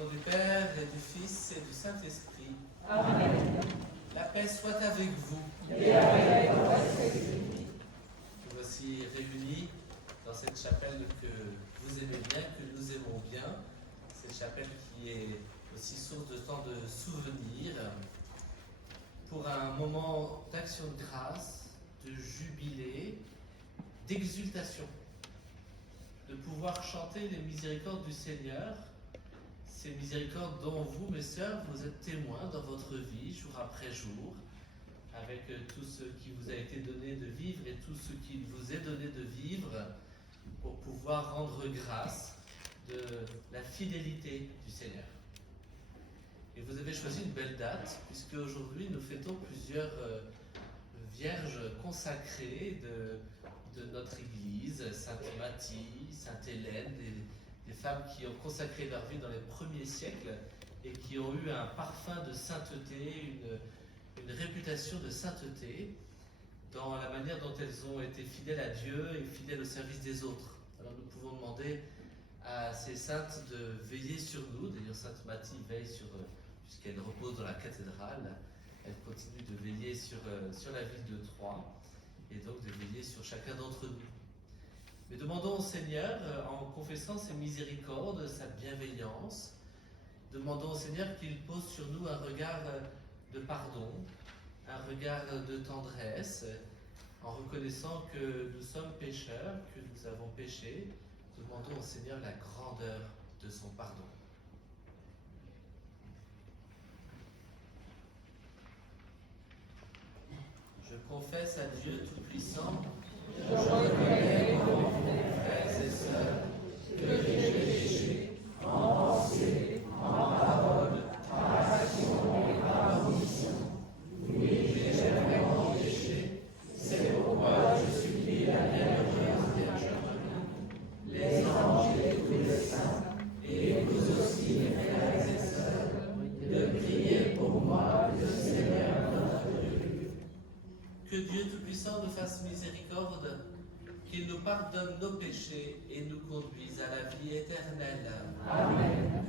nom du Père et du Fils et du Saint-Esprit. Amen. La paix soit avec vous. Et avec votre esprit. Nous voici réunis dans cette chapelle que vous aimez bien, que nous aimons bien. Cette chapelle qui est aussi source de tant de souvenirs pour un moment d'action de grâce, de jubilé, d'exultation, de pouvoir chanter les miséricordes du Seigneur, ces miséricordes dont vous, mes sœurs, vous êtes témoins dans votre vie, jour après jour, avec tout ce qui vous a été donné de vivre et tout ce qu'il vous est donné de vivre, pour pouvoir rendre grâce de la fidélité du Seigneur. Et vous avez choisi une belle date, puisque aujourd'hui nous fêtons plusieurs vierges consacrées de notre Église, Sainte Mathie, Sainte Hélène, des femmes qui ont consacré leur vie dans les premiers siècles et qui ont eu un parfum de sainteté, une réputation de sainteté dans la manière dont elles ont été fidèles à Dieu et fidèles au service des autres. Alors nous pouvons demander à ces saintes de veiller sur nous. D'ailleurs, Sainte Mathie veille puisqu'elle repose dans la cathédrale, elle continue de veiller sur la ville de Troyes et donc de veiller sur chacun d'entre nous. Mais demandons au Seigneur, en confessant ses miséricordes, sa bienveillance, demandons au Seigneur qu'il pose sur nous un regard de pardon, un regard de tendresse, en reconnaissant que nous sommes pécheurs, que nous avons péché. Demandons au Seigneur la grandeur de son pardon. Je confesse à Dieu Tout-Puissant, je reconnais devant vous, frères et sœurs, que j'ai péché en pensée, en parole, par action et par omission. Oui, j'ai vraiment péché. C'est pourquoi je supplie la bienheureuse Vierge Marie, les anges et tous les saints, et vous aussi, mes frères et sœurs, de prier pour moi, le Seigneur notre Dieu. Que Dieu Tout-Puissant nous fasse miséricorde, qu'il nous pardonne nos péchés et nous conduise à la vie éternelle. Amen.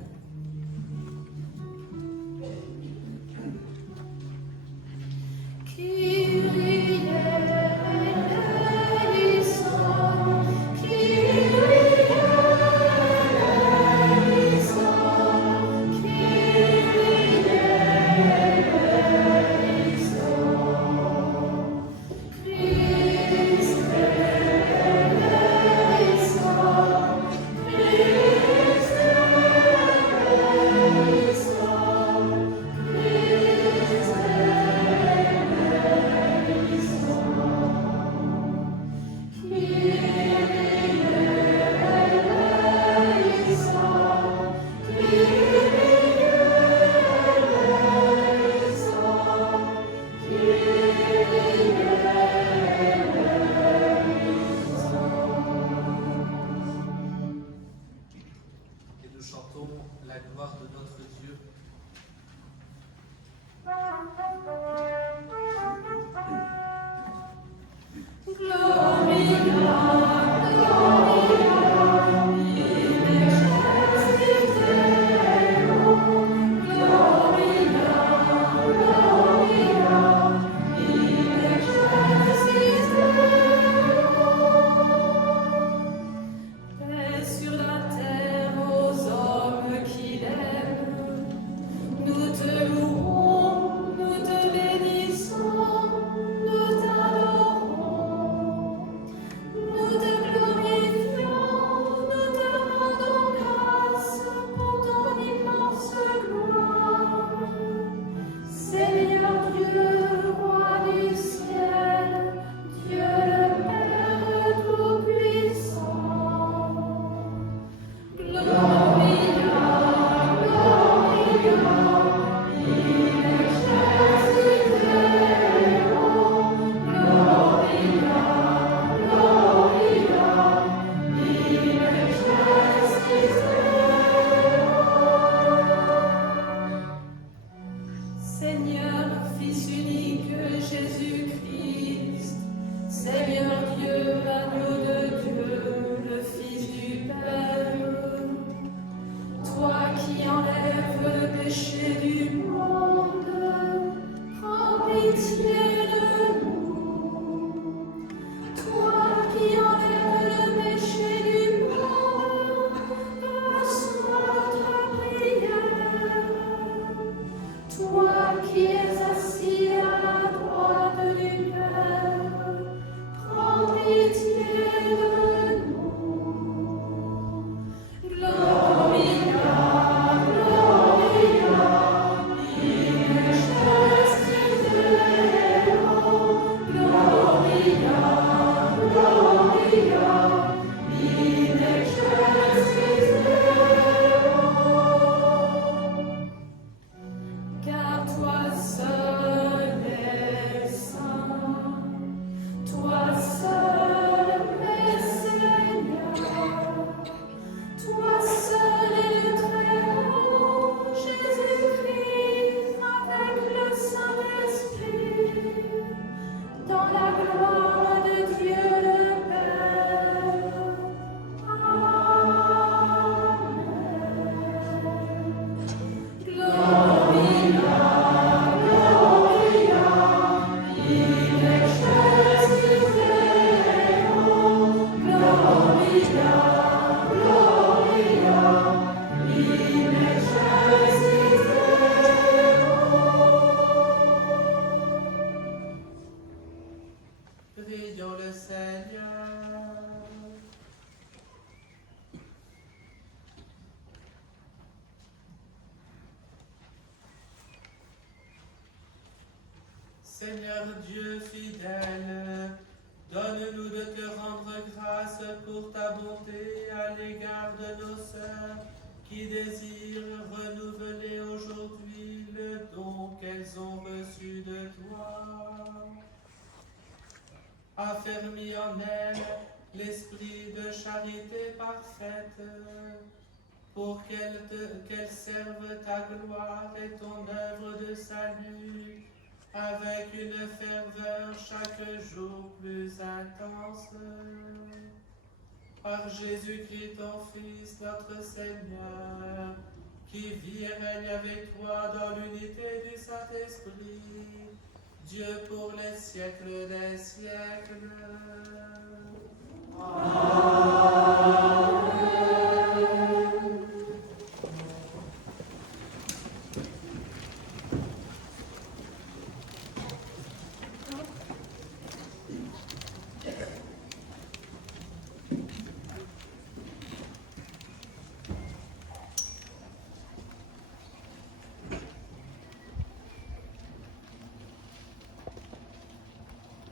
Seigneur Dieu fidèle, donne-nous de te rendre grâce pour ta bonté à l'égard de nos sœurs qui désirent renouveler aujourd'hui le don qu'elles ont reçu de toi. Affermis en elles l'esprit de charité parfaite, pour qu'elles servent ta gloire et ton œuvre de salut avec une ferveur chaque jour plus intense. Par Jésus-Christ, ton Fils, notre Seigneur, qui vit et règne avec toi dans l'unité du Saint-Esprit, Dieu pour les siècles des siècles.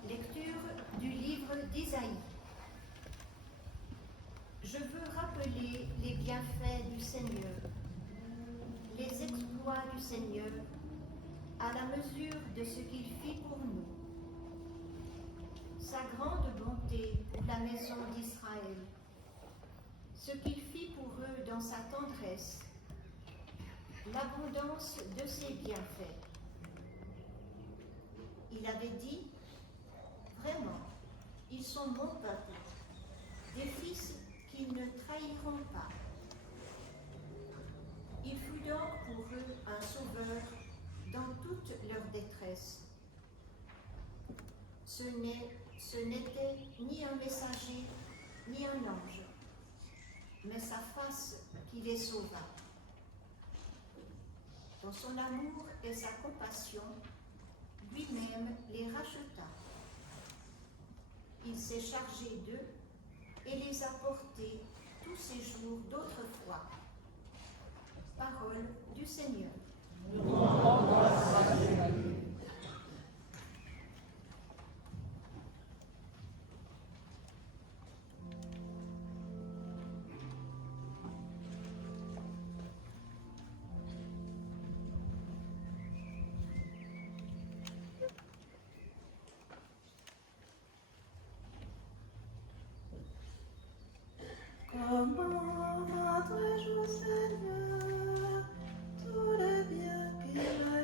Lecture du livre d'Isaïe. Je veux rappeler les bienfaits du Seigneur, les exploits du Seigneur, à la mesure de ce qu'il fit pour nous. Sa grande bonté pour la maison d'Israël, ce qu'il fit pour eux dans sa tendresse, l'abondance de ses bienfaits. Il avait dit: vraiment, ils sont mon peuple, des fils qui ne trahiront pas. Il fut donc pour eux un sauveur dans toute leur détresse. Ce n'était ni un messager, ni un ange, mais sa face qui les sauva. Dans son amour et sa compassion, lui-même les racheta. Il s'est chargé d'eux et les a portés tous ces jours d'autrefois. Parole du Seigneur. Nous rendons grâce à Dieu. Comment rendre-je au Seigneur tous les biens qu'il m'a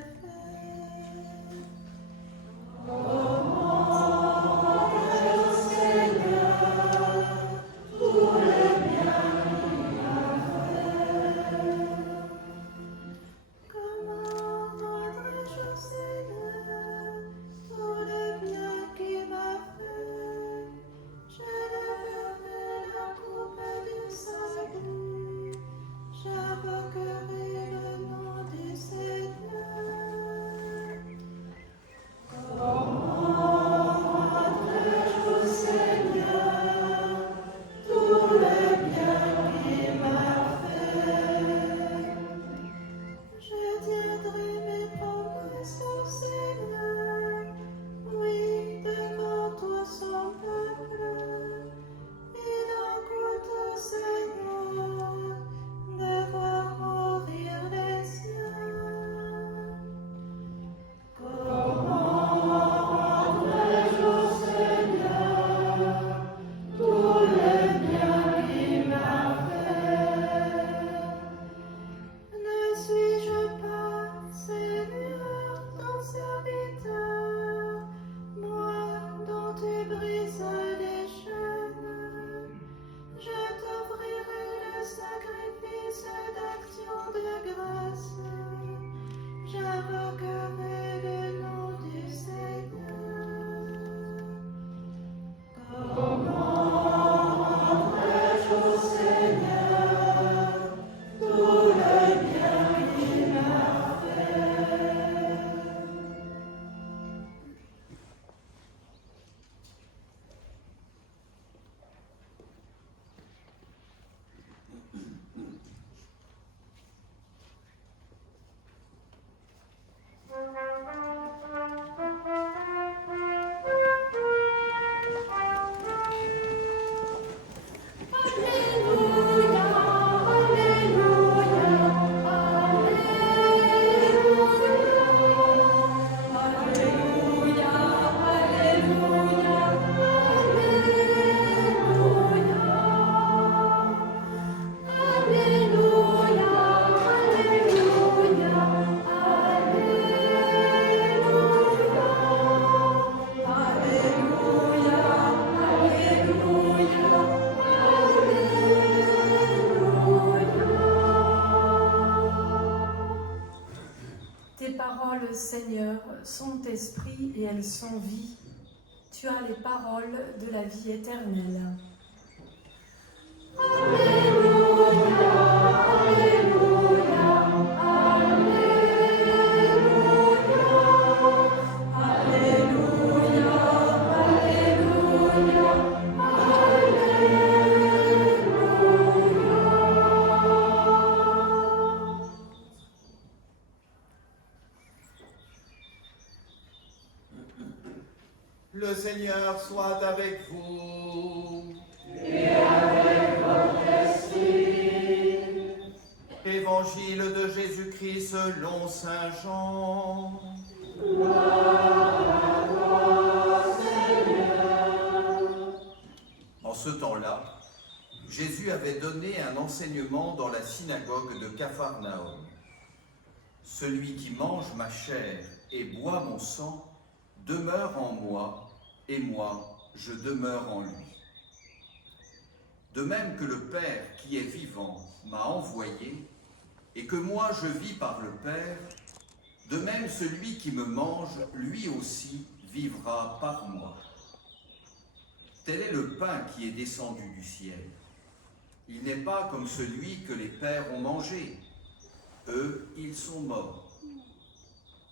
Seigneur, sont esprit et elles sont vie. Tu as les paroles de la vie éternelle. Alléluia, Alléluia, Alléluia, Alléluia, Alléluia, Le Seigneur soit avec vous. Et avec votre esprit. Évangile de Jésus-Christ selon saint Jean. Gloire à toi, Seigneur. En ce temps-là, Jésus avait donné un enseignement dans la synagogue de Capharnaüm. Celui qui mange ma chair et boit mon sang demeure en moi, et moi, je demeure en lui. De même que le Père qui est vivant m'a envoyé, et que moi je vis par le Père, de même celui qui me mange, lui aussi, vivra par moi. Tel est le pain qui est descendu du ciel. Il n'est pas comme celui que les pères ont mangé. Eux, ils sont morts.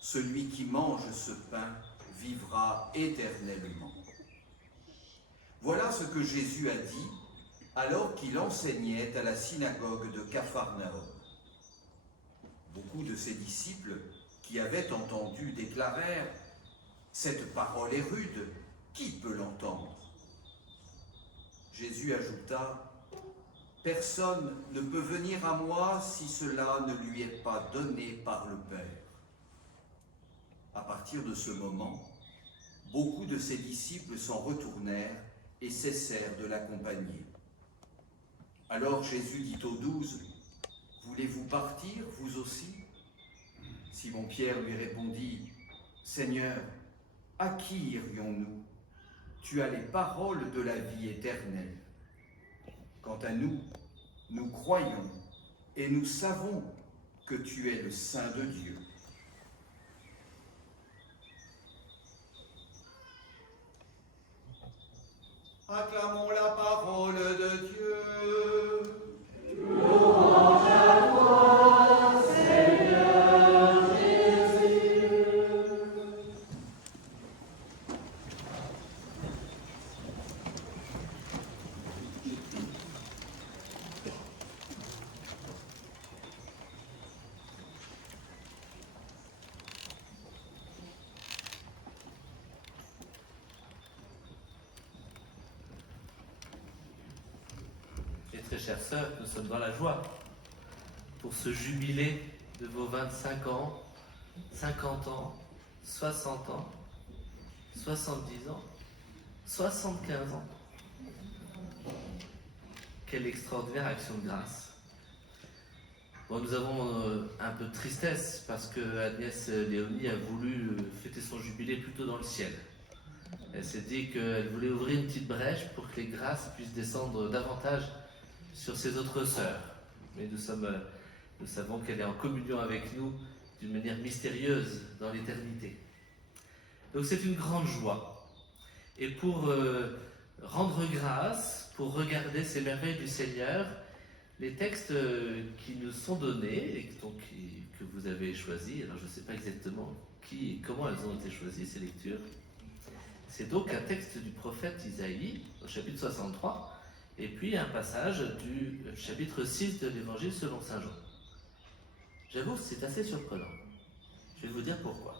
Celui qui mange ce pain vivra éternellement. Voilà ce que Jésus a dit alors qu'il enseignait à la synagogue de Capharnaüm. Beaucoup de ses disciples qui avaient entendu déclarèrent « Cette parole est rude, qui peut l'entendre ?» Jésus ajouta « Personne ne peut venir à moi si cela ne lui est pas donné par le Père. » À partir de ce moment, beaucoup de ses disciples s'en retournèrent et cessèrent de l'accompagner. Alors Jésus dit aux 12, « Voulez-vous partir, vous aussi ?» Simon-Pierre lui répondit, « Seigneur, à qui irions-nous? Tu as les paroles de la vie éternelle. Quant à nous, nous croyons et nous savons que tu es le Saint de Dieu. » Acclamons la parole de Dieu. Louange à toi, Seigneur Jésus. Et très chères sœurs, nous sommes dans la joie pour ce jubilé de vos 25 ans, 50 ans, 60 ans, 70 ans, 75 ans. Quelle extraordinaire action de grâce. Bon, nous avons un peu de tristesse parce que Agnès Léonie a voulu fêter son jubilé plutôt dans le ciel. Elle s'est dit qu'elle voulait ouvrir une petite brèche pour que les grâces puissent descendre davantage sur ses autres sœurs. Mais nous savons qu'elle est en communion avec nous d'une manière mystérieuse dans l'éternité. Donc c'est une grande joie. Et pour rendre grâce, pour regarder ces merveilles du Seigneur, les textes qui nous sont donnés et que vous avez choisis, alors je ne sais pas exactement qui et comment elles ont été choisies, ces lectures, c'est donc un texte du prophète Isaïe, au chapitre 63, et puis un passage du chapitre 6 de l'Évangile selon saint Jean. J'avoue que c'est assez surprenant. Je vais vous dire pourquoi.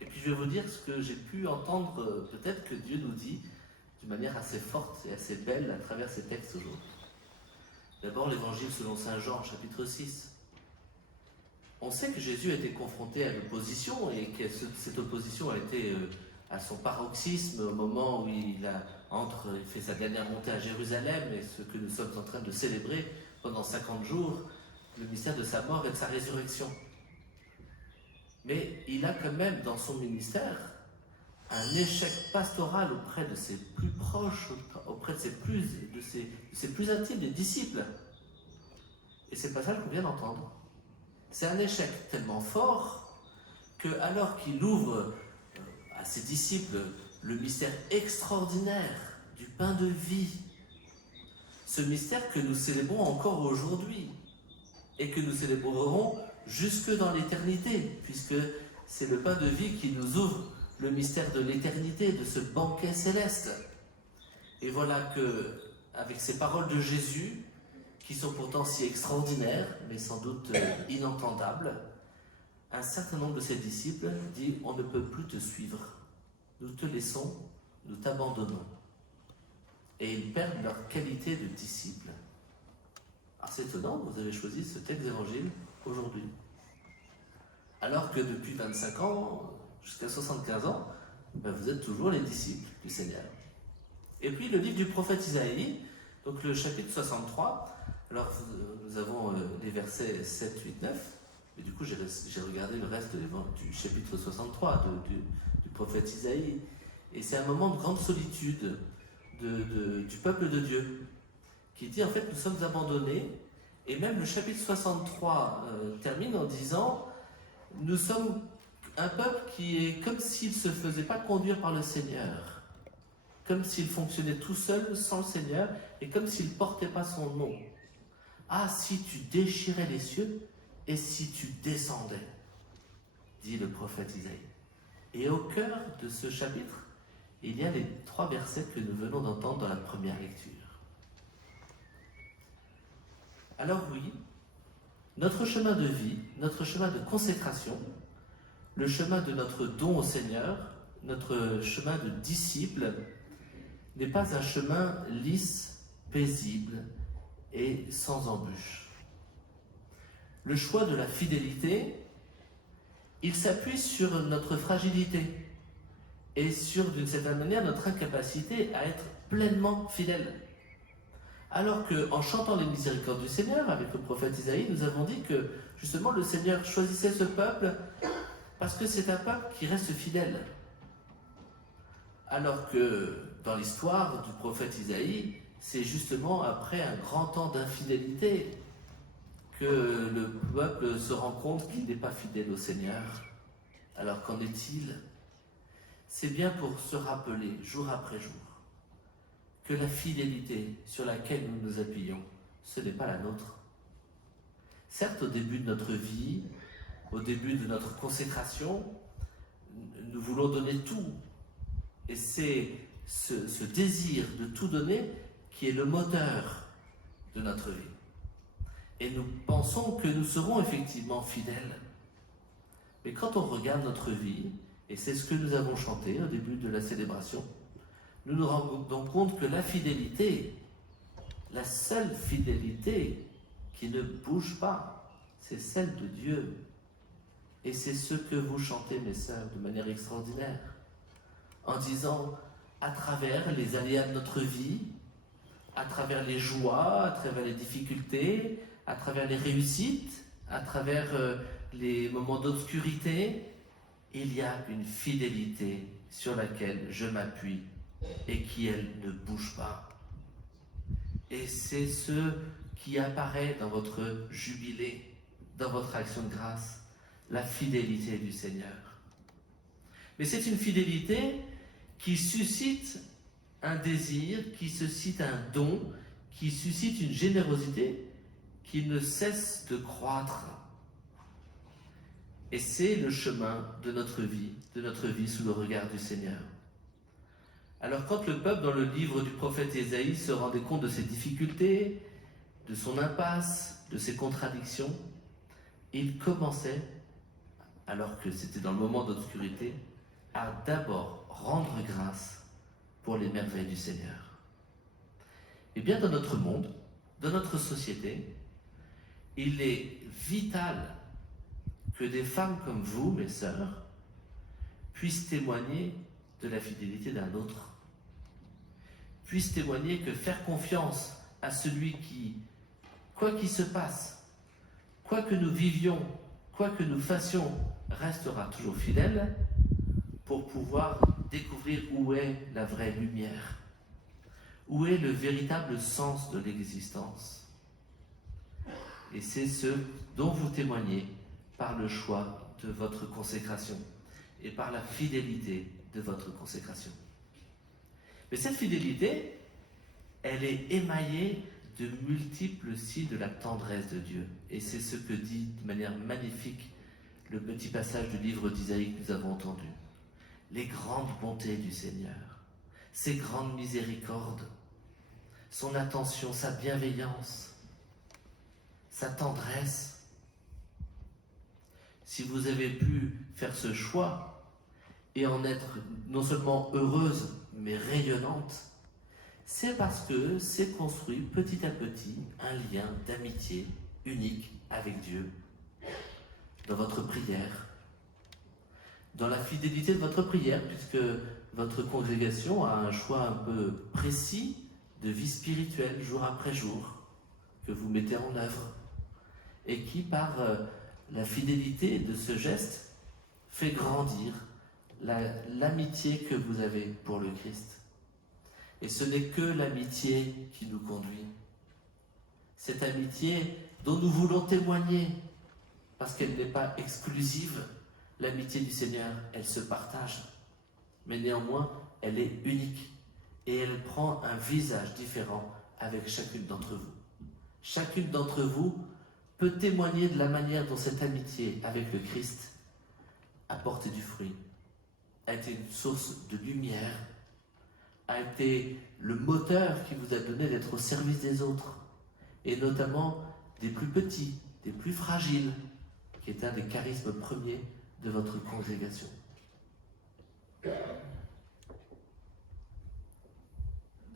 Et puis je vais vous dire ce que j'ai pu entendre, peut-être que Dieu nous dit, d'une manière assez forte et assez belle à travers ces textes aujourd'hui. D'abord l'Évangile selon saint Jean, chapitre 6. On sait que Jésus a été confronté à l'opposition et que cette opposition a été à son paroxysme au moment où il fait sa dernière montée à Jérusalem et ce que nous sommes en train de célébrer pendant 50 jours, le mystère de sa mort et de sa résurrection. Mais il a quand même dans son ministère un échec pastoral auprès de ses plus proches, auprès de ses plus intimes, des disciples. Et c'est le passage qu'on vient d'entendre. C'est un échec tellement fort que alors qu'il ouvre à ses disciples le mystère extraordinaire du pain de vie, ce mystère que nous célébrons encore aujourd'hui et que nous célébrerons jusque dans l'éternité, puisque c'est le pain de vie qui nous ouvre le mystère de l'éternité, de ce banquet céleste. Et voilà que, avec ces paroles de Jésus, qui sont pourtant si extraordinaires, mais sans doute inentendables, un certain nombre de ses disciples dit « On ne peut plus te suivre, nous te laissons, nous t'abandonnons ». Et ils perdent leur qualité de disciples. Alors c'est étonnant, vous avez choisi ce texte d'évangile aujourd'hui. Alors que depuis 25 ans, jusqu'à 75 ans, vous êtes toujours les disciples du Seigneur. Et puis le livre du prophète Isaïe, donc le chapitre 63, alors nous avons les versets 7, 8, 9, et du coup j'ai regardé le reste du chapitre 63 du prophète Isaïe, et c'est un moment de grande solitude du peuple de Dieu, qui dit en fait nous sommes abandonnés, et même le chapitre 63 termine en disant nous sommes un peuple qui est comme s'il ne se faisait pas conduire par le Seigneur, comme s'il fonctionnait tout seul sans le Seigneur, et comme s'il ne portait pas son nom. Ah, si tu déchirais les cieux, et si tu descendais, dit le prophète Isaïe. Et au cœur de ce chapitre, il y a les 3 versets que nous venons d'entendre dans la première lecture. Alors oui, notre chemin de vie, notre chemin de consécration, le chemin de notre don au Seigneur, notre chemin de disciple, n'est pas un chemin lisse, paisible et sans embûches. Le choix de la fidélité, il s'appuie sur notre fragilité et sur, d'une certaine manière, notre incapacité à être pleinement fidèle. Alors qu'en chantant les miséricordes du Seigneur, avec le prophète Isaïe, nous avons dit que, justement, le Seigneur choisissait ce peuple parce que c'est un peuple qui reste fidèle. Alors que, dans l'histoire du prophète Isaïe, c'est justement après un grand temps d'infidélité que le peuple se rend compte qu'il n'est pas fidèle au Seigneur. Alors qu'en est-il? C'est bien pour se rappeler, jour après jour, que la fidélité sur laquelle nous nous appuyons, ce n'est pas la nôtre. Certes, au début de notre vie, au début de notre consécration, nous voulons donner tout. Et c'est ce désir de tout donner qui est le moteur de notre vie. Et nous pensons que nous serons effectivement fidèles. Mais quand on regarde notre vie, et c'est ce que nous avons chanté au début de la célébration, nous nous rendons compte que la fidélité, la seule fidélité qui ne bouge pas, c'est celle de Dieu. Et c'est ce que vous chantez, mes sœurs, de manière extraordinaire, en disant, à travers les aléas de notre vie, à travers les joies, à travers les difficultés, à travers les réussites, à travers les moments d'obscurité, il y a une fidélité sur laquelle je m'appuie et qui, elle, ne bouge pas. Et c'est ce qui apparaît dans votre jubilé, dans votre action de grâce, la fidélité du Seigneur. Mais c'est une fidélité qui suscite un désir, qui suscite un don, qui suscite une générosité qui ne cesse de croître. Et c'est le chemin de notre vie sous le regard du Seigneur. Alors quand le peuple, dans le livre du prophète Ésaïe, se rendait compte de ses difficultés, de son impasse, de ses contradictions, il commençait, alors que c'était dans le moment d'obscurité, à d'abord rendre grâce pour les merveilles du Seigneur. Et bien dans notre monde, dans notre société, il est vital que des femmes comme vous, mes sœurs, puissent témoigner de la fidélité d'un autre, puissent témoigner que faire confiance à celui qui, quoi qu'il se passe, quoi que nous vivions, quoi que nous fassions, restera toujours fidèle pour pouvoir découvrir où est la vraie lumière, où est le véritable sens de l'existence. Et c'est ce dont vous témoignez par le choix de votre consécration et par la fidélité de votre consécration. Mais cette fidélité, elle est émaillée de multiples signes de la tendresse de Dieu. Et c'est ce que dit de manière magnifique le petit passage du livre d'Isaïe que nous avons entendu. Les grandes bontés du Seigneur, ses grandes miséricordes, son attention, sa bienveillance, sa tendresse. Si vous avez pu faire ce choix et en être non seulement heureuse, mais rayonnante, c'est parce que c'est construit petit à petit un lien d'amitié unique avec Dieu. Dans votre prière, dans la fidélité de votre prière, puisque votre congrégation a un choix un peu précis de vie spirituelle jour après jour, que vous mettez en œuvre, et qui, par la fidélité de ce geste, fait grandir l'amitié que vous avez pour le Christ. Et ce n'est que l'amitié qui nous conduit. Cette amitié dont nous voulons témoigner, parce qu'elle n'est pas exclusive. L'amitié du Seigneur, elle se partage, mais néanmoins, elle est unique et elle prend un visage différent avec chacune d'entre vous. Chacune d'entre vous peut témoigner de la manière dont cette amitié avec le Christ a porté du fruit, a été une source de lumière, a été le moteur qui vous a donné d'être au service des autres, et notamment des plus petits, des plus fragiles, qui est un des charismes premiers de votre congrégation.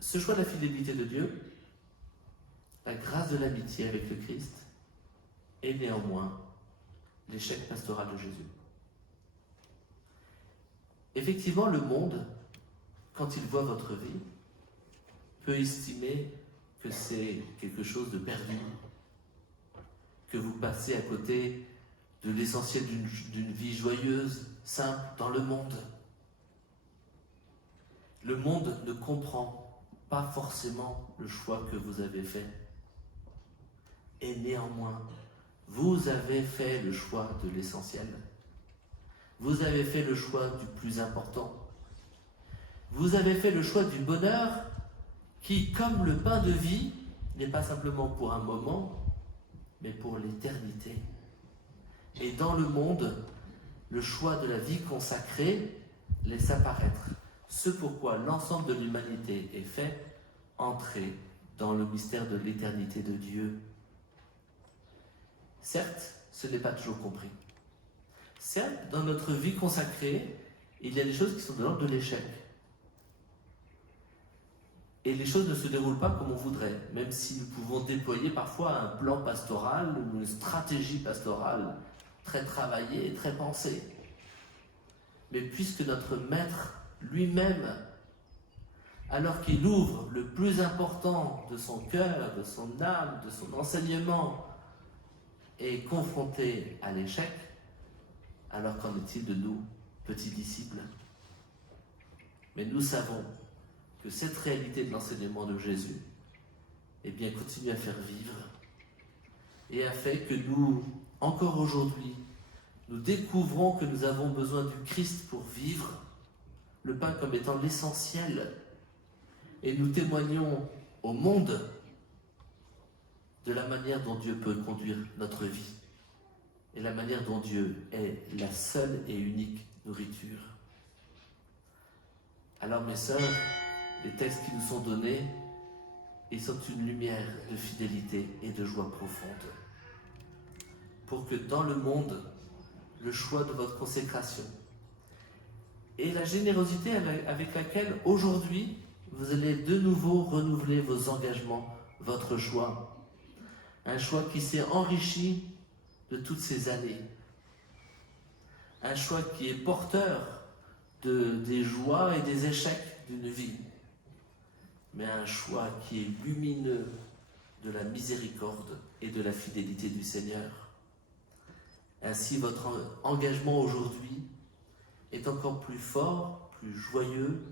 Ce choix de la fidélité de Dieu, la grâce de l'amitié avec le Christ, est néanmoins l'échec pastoral de Jésus. Effectivement, le monde, quand il voit votre vie, peut estimer que c'est quelque chose de perdu, que vous passez à côté de l'essentiel d'une vie joyeuse, simple, dans le monde. Le monde ne comprend pas forcément le choix que vous avez fait. Et néanmoins, vous avez fait le choix de l'essentiel. Vous avez fait le choix du plus important. Vous avez fait le choix du bonheur qui, comme le pain de vie, n'est pas simplement pour un moment, mais pour l'éternité. Et dans le monde, le choix de la vie consacrée laisse apparaître ce pourquoi l'ensemble de l'humanité est fait, entrer dans le mystère de l'éternité de Dieu. Certes, ce n'est pas toujours compris. Certes, dans notre vie consacrée, il y a des choses qui sont de l'ordre de l'échec. Et les choses ne se déroulent pas comme on voudrait, même si nous pouvons déployer parfois un plan pastoral ou une stratégie pastorale très travaillée et très pensée. Mais puisque notre Maître lui-même, alors qu'il ouvre le plus important de son cœur, de son âme, de son enseignement, est confronté à l'échec, alors qu'en est-il de nous, petits disciples? Mais nous savons que cette réalité de l'enseignement de Jésus, eh bien, continue à faire vivre et a fait que nous, encore aujourd'hui, nous découvrons que nous avons besoin du Christ pour vivre, le pain comme étant l'essentiel, et nous témoignons au monde de la manière dont Dieu peut conduire notre vie et la manière dont Dieu est la seule et unique nourriture. Alors mes sœurs, les textes qui nous sont donnés, ils sont une lumière de fidélité et de joie profonde. Pour que dans le monde, le choix de votre consécration et la générosité avec laquelle aujourd'hui vous allez de nouveau renouveler vos engagements, votre choix. Un choix qui s'est enrichi de toutes ces années. Un choix qui est porteur des joies et des échecs d'une vie. Mais un choix qui est lumineux de la miséricorde et de la fidélité du Seigneur. Ainsi, votre engagement aujourd'hui est encore plus fort, plus joyeux,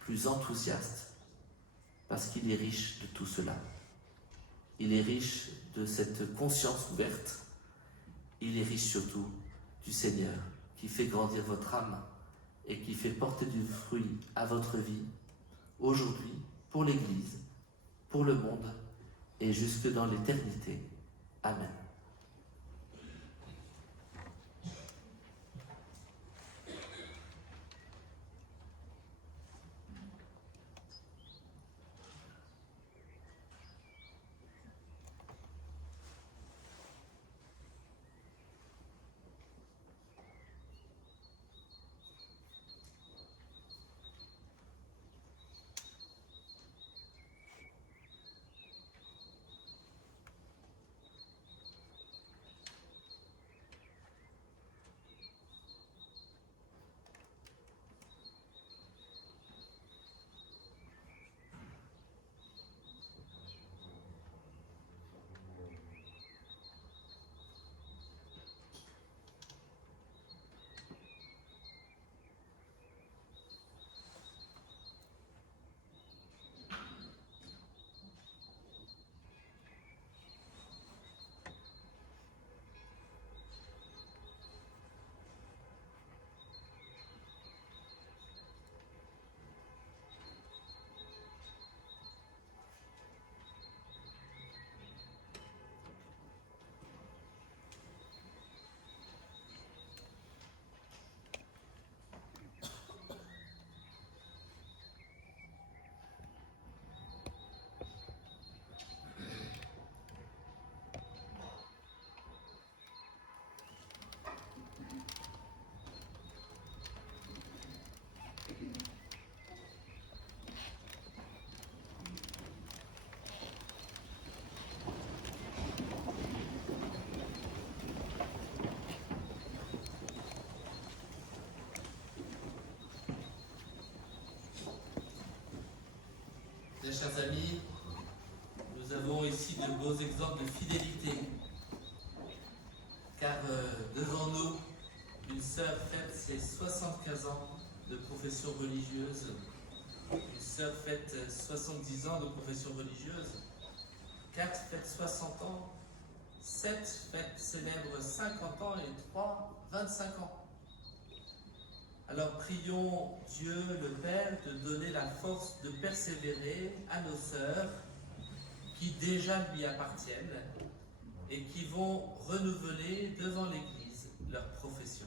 plus enthousiaste, parce qu'il est riche de tout cela. Il est riche de cette conscience ouverte. Il est riche surtout du Seigneur, qui fait grandir votre âme et qui fait porter du fruit à votre vie, aujourd'hui, pour l'Église, pour le monde et jusque dans l'éternité. Amen. Mes chers amis, nous avons ici de beaux exemples de fidélité, car devant nous, une sœur fête ses 75 ans de profession religieuse, une sœur fête 70 ans de profession religieuse, 4 fêtent 60 ans, 7 célèbrent 50 ans et 3, 25 ans. Alors prions Dieu le Père de donner la force de persévérer à nos sœurs qui déjà lui appartiennent et qui vont renouveler devant l'Église leur profession.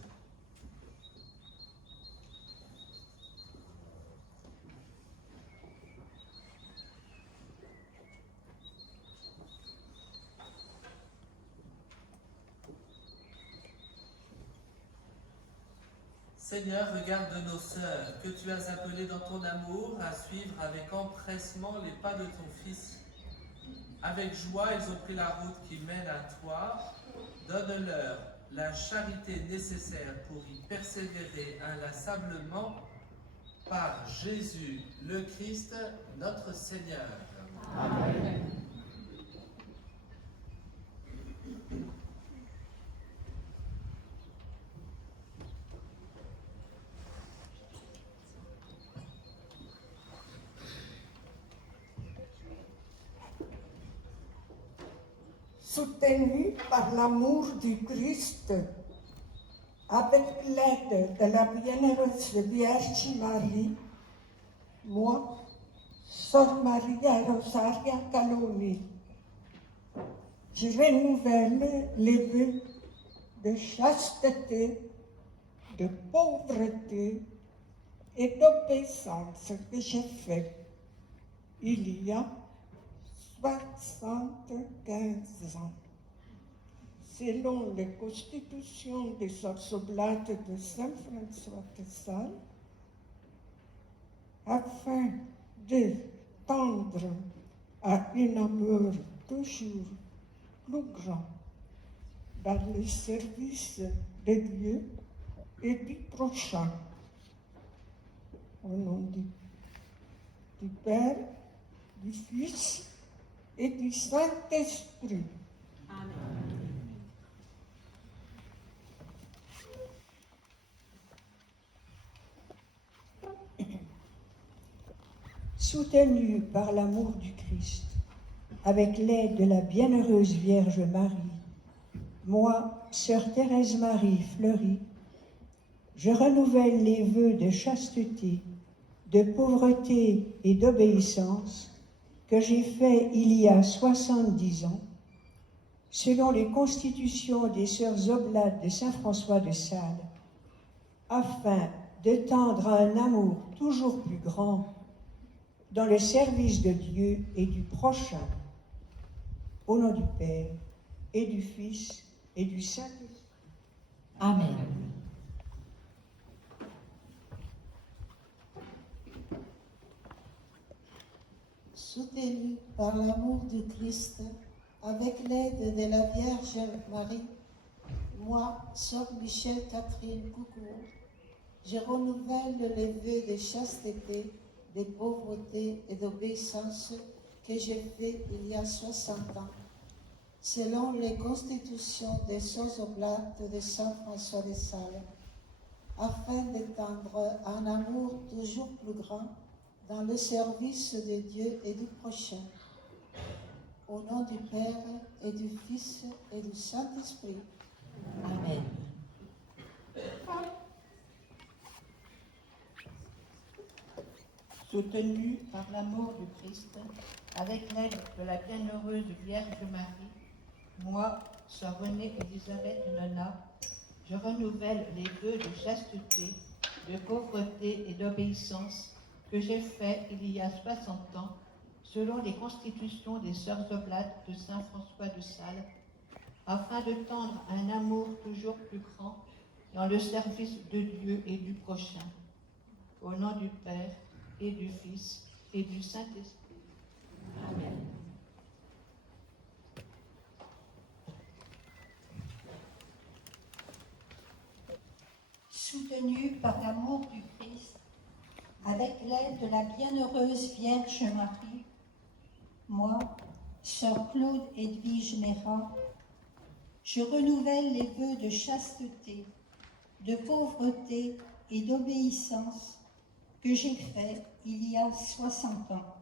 Seigneur, regarde nos sœurs que tu as appelées dans ton amour à suivre avec empressement les pas de ton Fils. Avec joie, ils ont pris la route qui mène à toi. Donne-leur la charité nécessaire pour y persévérer inlassablement par Jésus le Christ, notre Seigneur. Amen. Soutenus par l'amour du Christ, avec l'aide de la bienheureuse Vierge Marie, moi, Sœur Maria Rosaria Caloni, je renouvelle les vœux de chasteté, de pauvreté et d'obéissance que j'ai fait il y a 75 ans, selon les constitutions des Oblates de Saint-François de Sales, afin de tendre à un amour toujours plus grand dans le service de Dieu et du prochain. Au nom du Père, du Fils et du Saint-Esprit. Amen. Soutenus par l'amour du Christ, avec l'aide de la bienheureuse Vierge Marie, Moi, sœur Thérèse Marie Fleury, je renouvelle les vœux de chasteté, de pauvreté et d'obéissance que j'ai faits il y a 70 ans, selon les constitutions des sœurs Oblates de Saint-François de Sales, afin de tendre à un amour toujours plus grand dans le service de Dieu et du prochain, au nom du Père et du Fils et du Saint-Esprit. Amen. Soutenu par l'amour du Christ, avec l'aide de la Vierge Marie, moi, sœur Michel Catherine Coucourt, je renouvelle les vœux de chasteté, de pauvreté et d'obéissance que j'ai fait il y a 60 ans, selon les constitutions des Sœurs Oblates de Saint François de Sales, afin d'étendre un amour toujours plus grand dans le service de Dieu et du prochain. Au nom du Père et du Fils et du Saint-Esprit. Amen. Soutenu par l'amour du Christ, avec l'aide de la bienheureuse Vierge Marie, moi, sœur Renée Elisabeth Nona, je renouvelle les vœux de chasteté, de pauvreté et d'obéissance que j'ai faits il y a 60 ans, selon les constitutions des Sœurs Oblates de Saint François de Sales, afin de tendre un amour toujours plus grand dans le service de Dieu et du prochain. Au nom du Père et du Fils et du Saint-Esprit. Amen. Soutenu par l'amour du Christ, avec l'aide de la bienheureuse Vierge Marie, moi, sœur Claude Edwige Mérat, je renouvelle les vœux de chasteté, de pauvreté et d'obéissance que j'ai faits il y a 60 ans,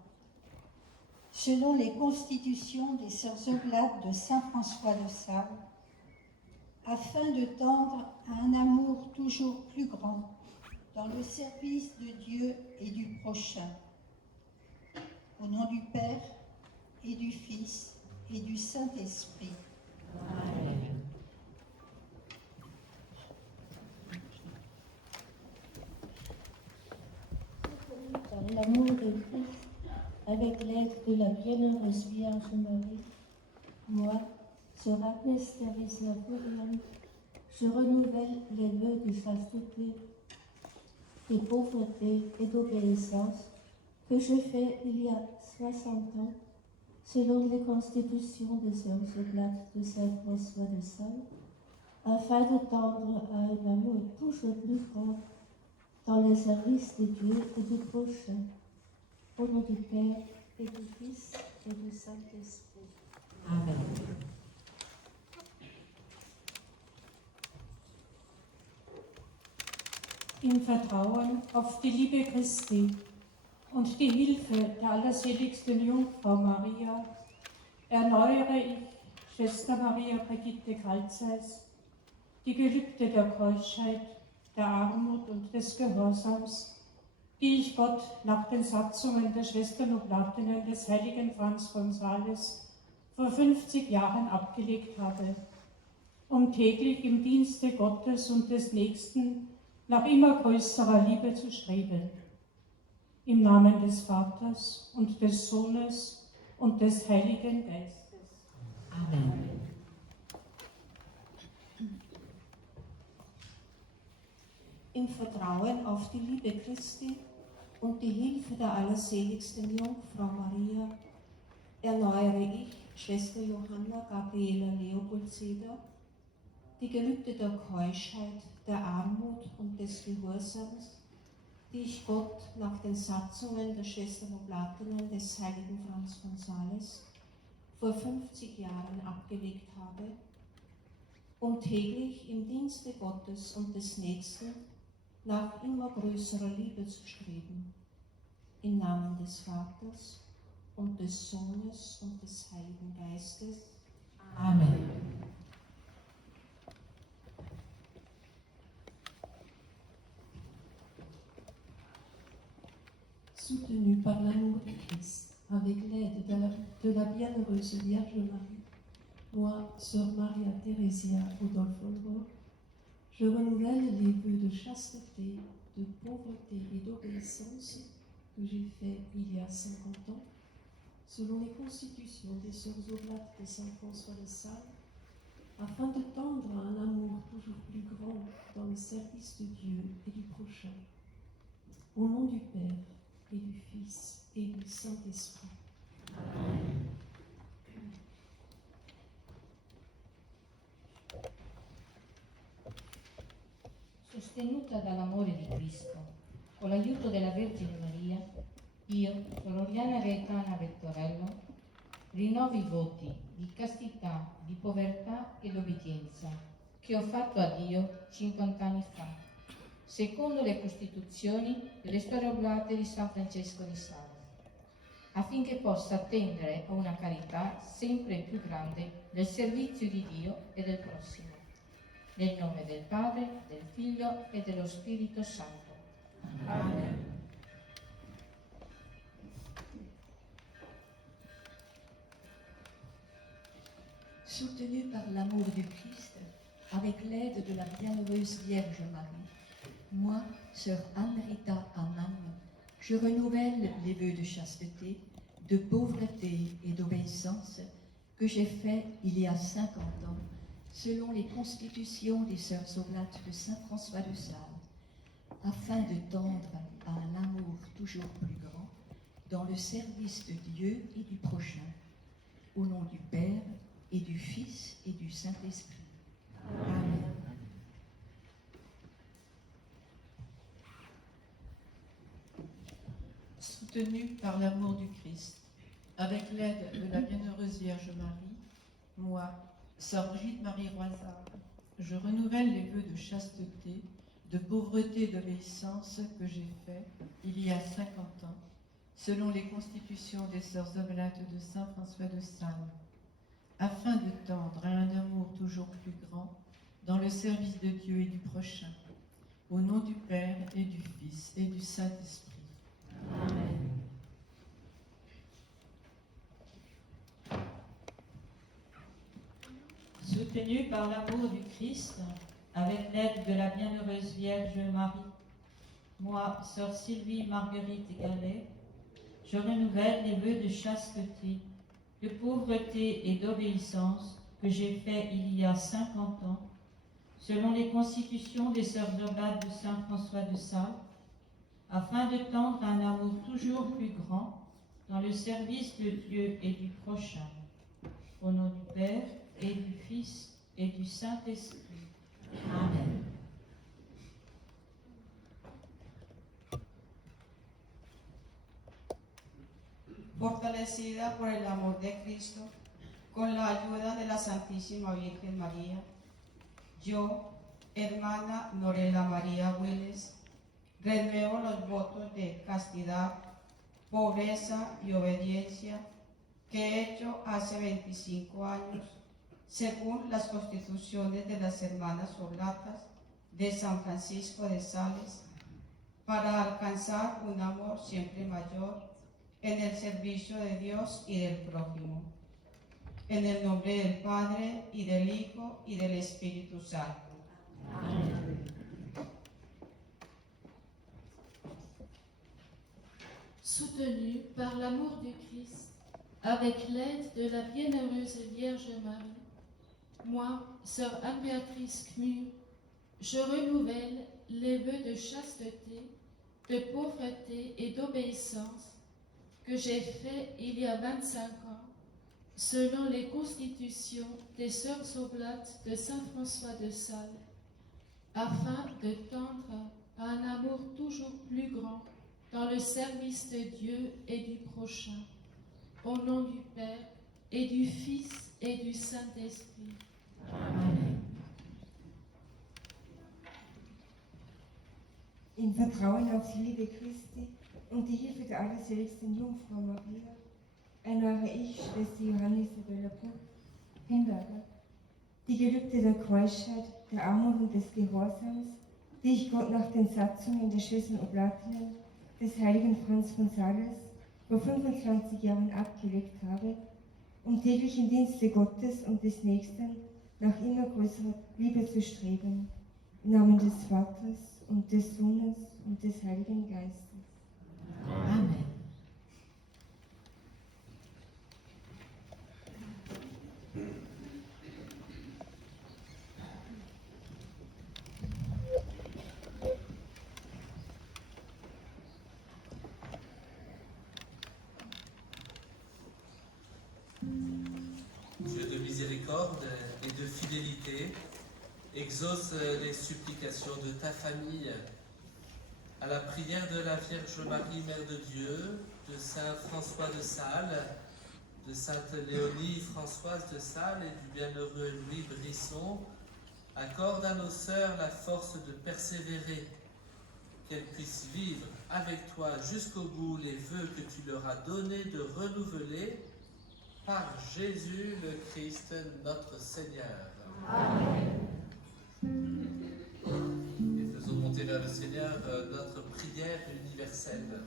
selon les constitutions des Sœurs Oblates de Saint François de Sales, afin de tendre à un amour toujours plus grand dans le service de Dieu et du prochain. Au nom du Père et du Fils et du Saint-Esprit. Amen. Par l'amour de Christ, avec l'aide de la bienheureuse Vierge Marie, moi, sœur Agnès Theresa Florian, je renouvelle les vœux de chasteté, de pauvreté et d'obéissance que j'ai fait il y a 60 ans, selon les constitutions des Sœurs Oblates de Saint François de Sales, afin de tendre à un amour toujours plus grand dans le service de Dieu et du prochain, au nom du Père et du Fils et du Saint-Esprit. Amen. Im Vertrauen auf die Liebe Christi und die Hilfe der allerseligsten Jungfrau Maria erneuere ich, Schwester Maria Brigitte Kaltseis, die Gelübde der Keuschheit, der Armut und des Gehorsams, die ich Gott nach den Satzungen der Schwestern Oblatinnen des heiligen Franz von Sales vor 50 Jahren abgelegt habe, um täglich im Dienste Gottes und des Nächsten nach immer größerer Liebe zu streben. Im Namen des Vaters und des Sohnes und des Heiligen Geistes. Amen. Im Vertrauen auf die Liebe Christi und die Hilfe der allerseligsten Jungfrau Maria erneuere ich, Schwester Johanna Gabriela Leopold-Seder, die Gelübde der Keuschheit, der Armut und des Gehorsams, die ich Gott nach den Satzungen der Schwestern Oblatinnen des heiligen Franz von Sales vor 50 Jahren abgelegt habe, um täglich im Dienste Gottes und des Nächsten nach immer größerer Liebe zu streben. Im Namen des Vaters und des Sohnes und des Heiligen Geistes. Amen. Soutenu par l'amour du Christ, avec l'aide de la bienheureuse Vierge Marie, moi, Sœur Maria Theresia Udolpho, je renouvelle les vœux de chasteté, de pauvreté et d'obéissance que j'ai faits il y a 50 ans, selon les constitutions des Sœurs Oblates de Saint François de Sales, afin de tendre à un amour toujours plus grand dans le service de Dieu et du prochain. Au nom du Père et du Fils et du Saint-Esprit. Amen. Sostenuta dall'amore di Cristo, con l'aiuto della Vergine Maria, io, Floriana Gaetana Vettorello, rinnovo i voti di castità, di povertà ed obbedienza che ho fatto a Dio 50 anni fa, secondo le costituzioni delle Suore Oblate di San Francesco di Sales, affinché possa tendere a una carità sempre più grande nel servizio di Dio e del prossimo. Nel nome del Padre, del Figlio e dello Spirito Santo. Amen. Soutenu par l'amour du Christ, avec l'aide de la bienheureuse Vierge Marie, moi, Sœur Anne-Rita Amman, je renouvelle les vœux de chasteté, de pauvreté et d'obéissance que j'ai faits il y a 50 ans, selon les constitutions des Sœurs Oblates de Saint François de Sales, afin de tendre à un amour toujours plus grand dans le service de Dieu et du prochain, au nom du Père et du Fils et du Saint-Esprit. Amen. Soutenu par l'amour du Christ, avec l'aide de la bienheureuse Vierge Marie, moi, Sœur Brigitte Marie Roisard, je renouvelle les vœux de chasteté, de pauvreté et d'obéissance que j'ai faits il y a 50 ans, selon les constitutions des Sœurs Oblates de Saint François de Sales, afin de tendre à un amour toujours plus grand dans le service de Dieu et du prochain, au nom du Père et du Fils et du Saint-Esprit. Amen. Soutenu par l'amour du Christ, avec l'aide de la bienheureuse Vierge Marie, moi, Sœur Sylvie Marguerite Gallet, je renouvelle les vœux de chasteté, de pauvreté et d'obéissance que j'ai faits il y a 50 ans, selon les constitutions des Sœurs Oblates de Saint François de Sales, afin de tendre un amour toujours plus grand dans le service de Dieu et du prochain, au nom du Père et du Fils et du Saint-Esprit. Amen. Fortalecida por el amor de Cristo, con la ayuda de la Santísima Virgen María, yo, hermana Norela María Willes, renuevo los votos de castidad, pobreza y obediencia que he hecho hace 25 años, según las constituciones de las Hermanas Oblatas de San Francisco de Sales, para alcanzar un amor siempre mayor en el servicio de Dios y del prójimo. En el nombre del Padre, y del Hijo, y del Espíritu Santo. Amén. Soutenu par l'amour du Christ, avec l'aide de la bienheureuse Vierge Marie, moi, Sœur Anne-Béatrice Kmur, je renouvelle les vœux de chasteté, de pauvreté et d'obéissance que j'ai faits il y a 25 ans, selon les constitutions des Sœurs Oblates de Saint François de Sales, afin de tendre à un amour toujours plus grand dans le service de Dieu et du prochain, au nom du Père et du Fils et du Saint-Esprit. Amen. In Vertrauen auf die Liebe Christi und die Hilfe der allerseligsten Jungfrau Maria erneuere ich, Schwester Johannes Hinberger, die Gelübde der Keuschheit, der Armut und des Gehorsams, die ich Gott nach den Satzungen der Schwestern Oblatinnen des heiligen Franz von Sales vor 25 Jahren abgelegt habe, um täglich im Dienste Gottes und des Nächsten nach immer größerer Liebe zu streben. Im Namen des Vaters und des Sohnes und des Heiligen Geistes. Amen. Dieu de miséricorde et de fidélité, exauce les supplications de ta famille à la prière de la Vierge Marie, Mère de Dieu, de Saint François de Sales, de Sainte Léonie Françoise de Sales et du bienheureux Louis Brisson. Accorde à nos sœurs la force de persévérer, qu'elles puissent vivre avec toi jusqu'au bout les vœux que tu leur as donnés de renouveler par Jésus le Christ, notre Seigneur. Amen. Et faisons monter vers le Seigneur notre prière universelle.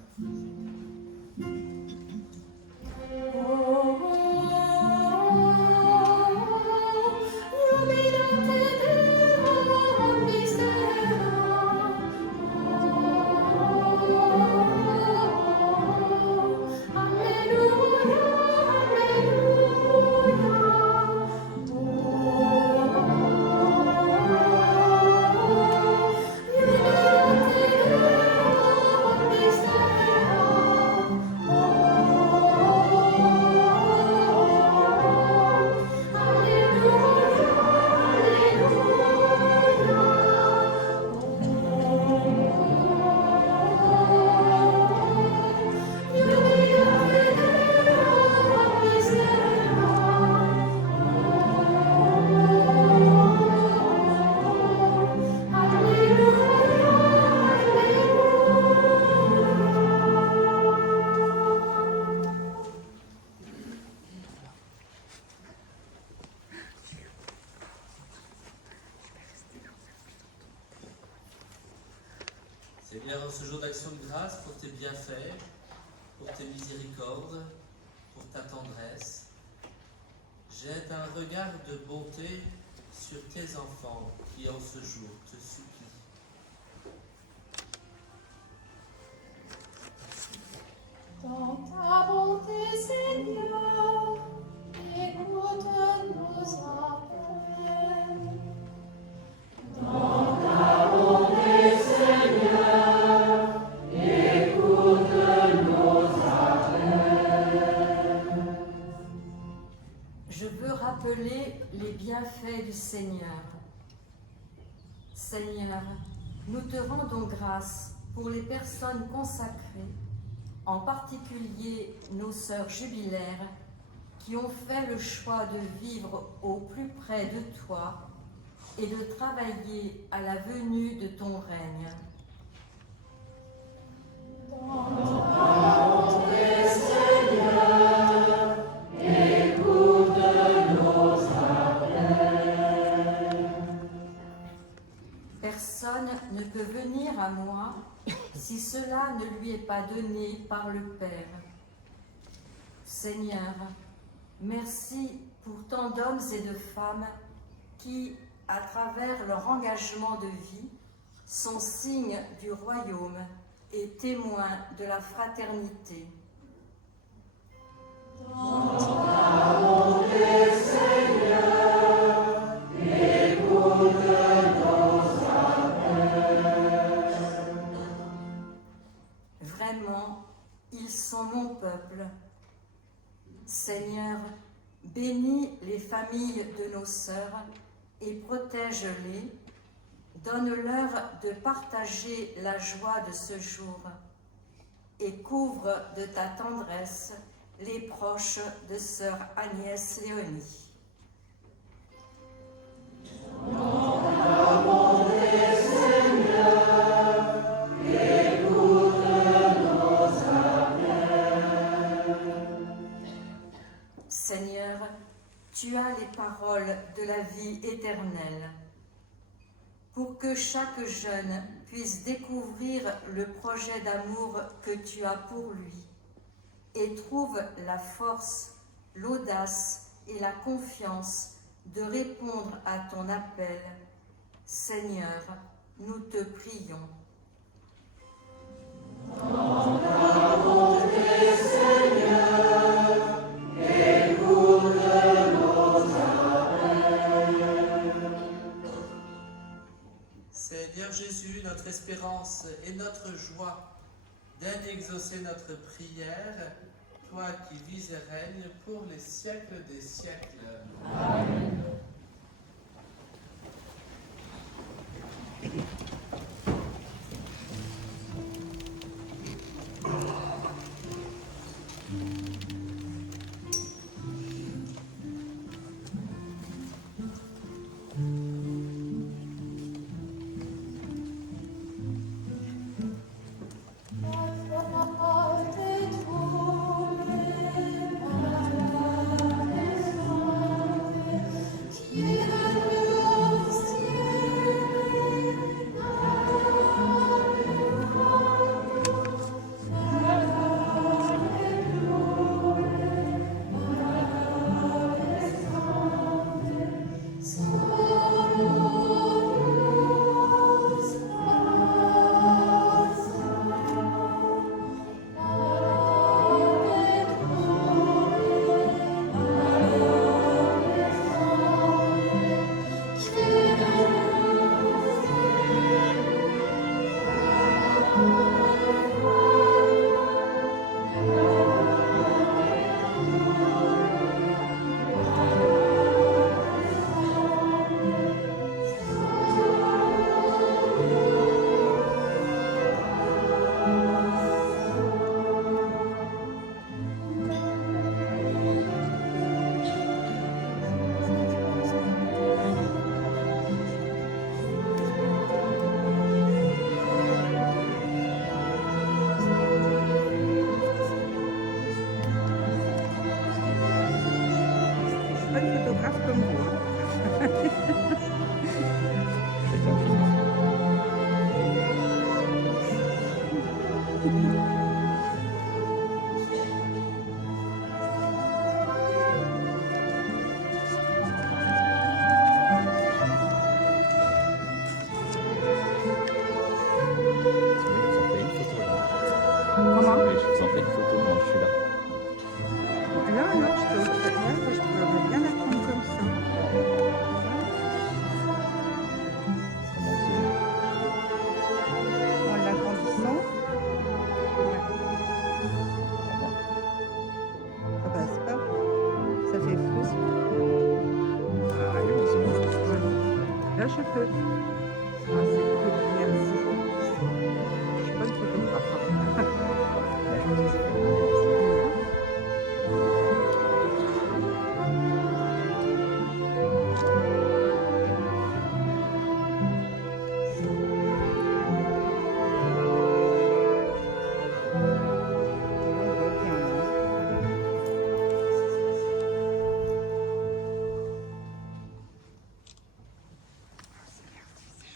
Seigneur, en ce jour d'action de grâce, pour tes bienfaits, pour tes miséricordes, pour ta tendresse, jette un regard de bonté sur tes enfants qui en ce jour te supplient. Dans ta bonté, Seigneur, écoute nos appels. Dans ta bonté, Seigneur, écoute nos appels. Je veux rappeler les bienfaits du Seigneur. Seigneur, nous te rendons grâce pour les personnes consacrées, en particulier nos sœurs jubilaires qui ont fait le choix de vivre au plus près de toi et de travailler à la venue de ton règne. Dans ta bonté, Seigneur, écoute nos appels. Personne ne peut venir à moi si cela ne lui est pas donné par le Père. Seigneur, merci pour tant d'hommes et de femmes qui, à travers leur engagement de vie, sont signes du royaume et témoins de la fraternité. Dans ta bonté, Seigneur, écoute nos appels. Vraiment, ils sont mon peuple. Seigneur, bénis les familles de nos sœurs et protège-les. Donne-leur de partager la joie de ce jour et couvre de ta tendresse les proches de sœur Agnès Léonie. Dans ta bonté, Seigneur, écoute nos appels. Seigneur, tu as les paroles de la vie éternelle. pour que chaque jeune puisse découvrir le projet d'amour que tu as pour lui et trouve la force, l'audace et la confiance de répondre à ton appel. Seigneur, nous te prions. Dans ta bonté, Seigneur, écoute nos appels. Seigneur Jésus, notre espérance et notre joie, daigne exaucer notre prière, toi qui vis et règnes pour les siècles des siècles. Amen.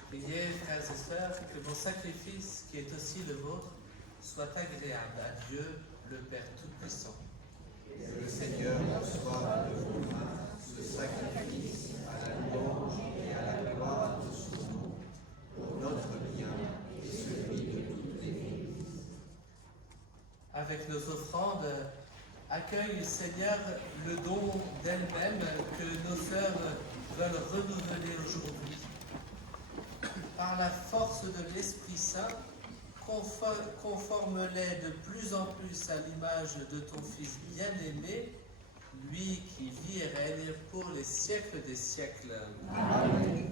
Priez, frères et sœurs, que mon sacrifice, qui est aussi le vôtre, soit agréable à Dieu, le Père Tout-Puissant. Que le Seigneur reçoive de vos mains ce sacrifice à la louange et à la gloire de son nom, pour notre bien et celui de toute l'Église. Avec nos offrandes, accueille, Seigneur, le don d'elle-même que nos sœurs veulent renouveler aujourd'hui. Par la force de l'Esprit Saint, conforme-les de plus en plus à l'image de ton Fils bien-aimé, lui qui vit et règne pour les siècles des siècles. Amen.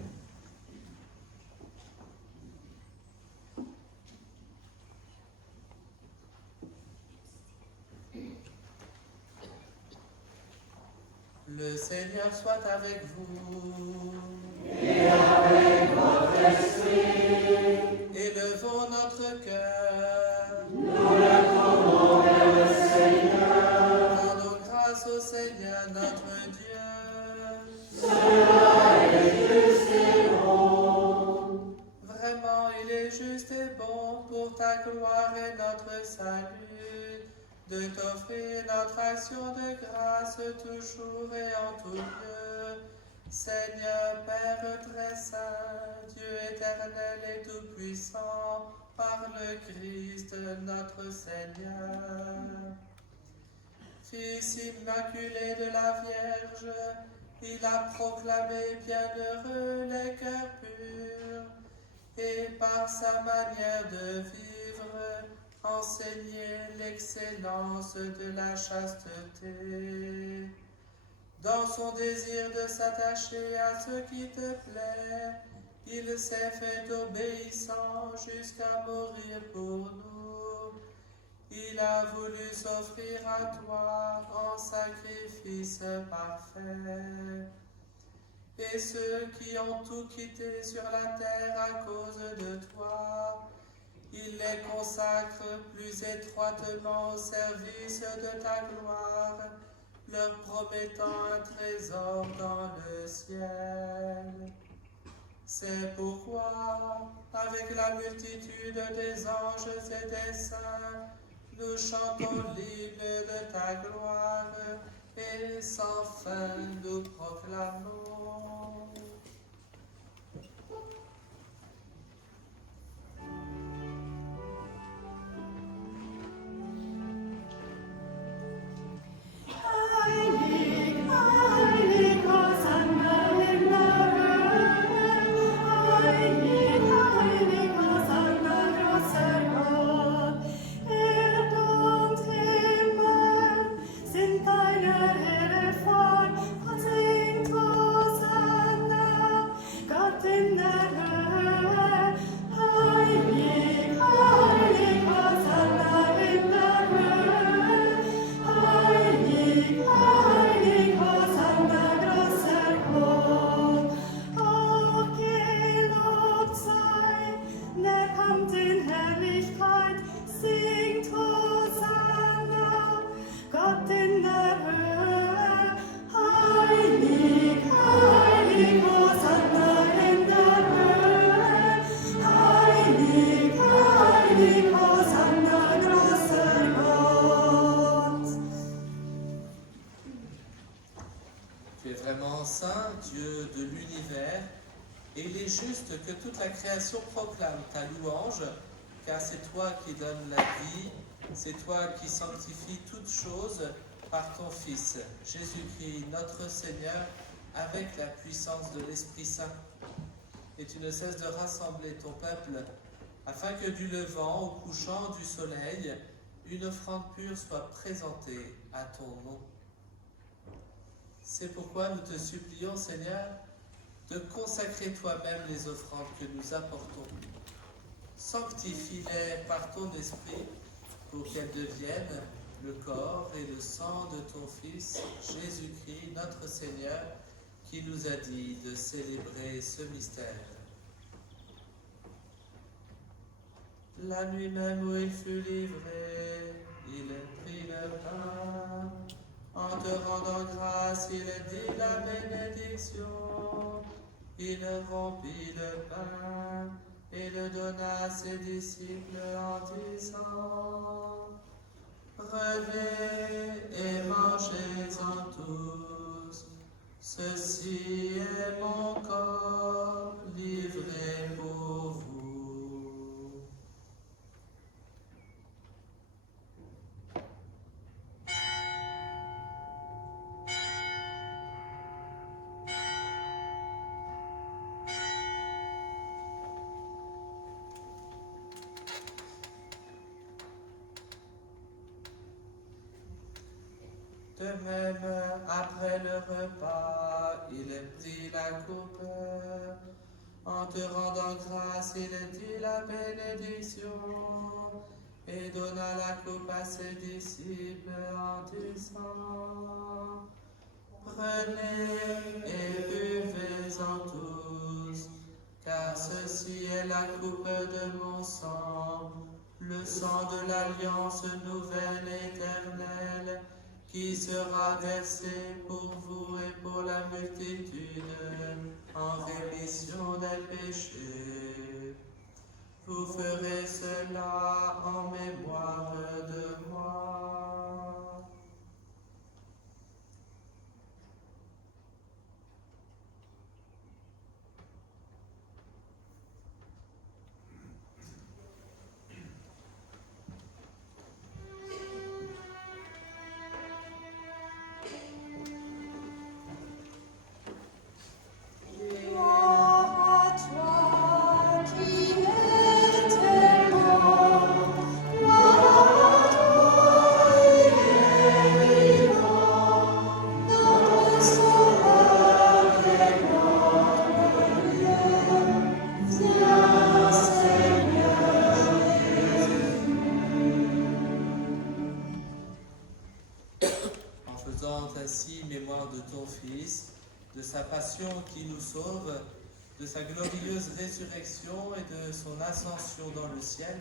Le Seigneur soit avec vous. Et avec votre esprit. Élevons notre cœur. Nous le tournons vers le Seigneur. Rendons grâce au Seigneur notre Dieu. Cela est juste et bon. ta gloire et notre salut, de t'offrir notre action de grâce toujours et en tout lieu. Seigneur Père très saint, Dieu éternel et tout-puissant, par le Christ notre Seigneur. Fils immaculé de la Vierge, il a proclamé bienheureux les cœurs purs, et par sa manière de vivre, enseigné l'excellence de la chasteté. Dans son désir de s'attacher à ce qui te plaît, il s'est fait obéissant jusqu'à mourir pour nous. Il a voulu s'offrir à toi en sacrifice parfait. Et ceux qui ont tout quitté sur la terre à cause de toi, il les consacre plus étroitement au service de ta gloire, leur promettant un trésor dans le ciel. C'est pourquoi, avec la multitude des anges et des saints, nous chantons l'hymne de ta gloire et sans fin nous proclamons. Heilig, heilig, Hosanna in der Höhe. Heilig, heilig, Hosanna, großer Gott. Erd und Himmel sind deiner Ehre voll. Und singt Hosanna, Gott in der Höhe. Heilig, heilig, Hosanna in der Höhe. Heilig, heilig, Hosanna, großer Gott. Och, gelobt sei, der kommt in Herrlichkeit, singt Hosanna, Gott in der Höhe. Heilig, heilig, Hosanna in der Höhe. Heilig, heilig, Hosanna, großer Gott. Tu es vraiment saint, Dieu de l'univers, et il est juste que toute la création proclame ta louange, car c'est toi qui donnes la vie, c'est toi qui sanctifies toutes choses par ton Fils, Jésus-Christ, notre Seigneur, avec la puissance de l'Esprit Saint. Et tu ne cesses de rassembler ton peuple, afin que du levant au couchant du soleil, une offrande pure soit présentée à ton nom. C'est pourquoi nous te supplions, Seigneur, de consacrer toi-même les offrandes que nous apportons. Sanctifie-les par ton esprit pour qu'elles deviennent le corps et le sang de ton Fils, Jésus-Christ, notre Seigneur, qui nous a dit de célébrer ce mystère. La nuit même où il fut livré, il prit le pain. En te rendant grâce, il dit la bénédiction. Il rompit le pain et le donna à ses disciples en disant: Prenez et mangez-en tous. Ceci est mon corps livré pour vous. De même, après le repas, il prit la coupe. En te rendant grâce, il dit la bénédiction et donna la coupe à ses disciples en disant: Prenez et buvez-en tous, car ceci est la coupe de mon sang, le sang de l'alliance nouvelle éternelle, qui sera versé pour vous et pour la multitude en rémission des péchés. Vous ferez cela en mémoire de moi. Ainsi mémoire de ton Fils, de sa passion qui nous sauve, de sa glorieuse résurrection et de son ascension dans le ciel,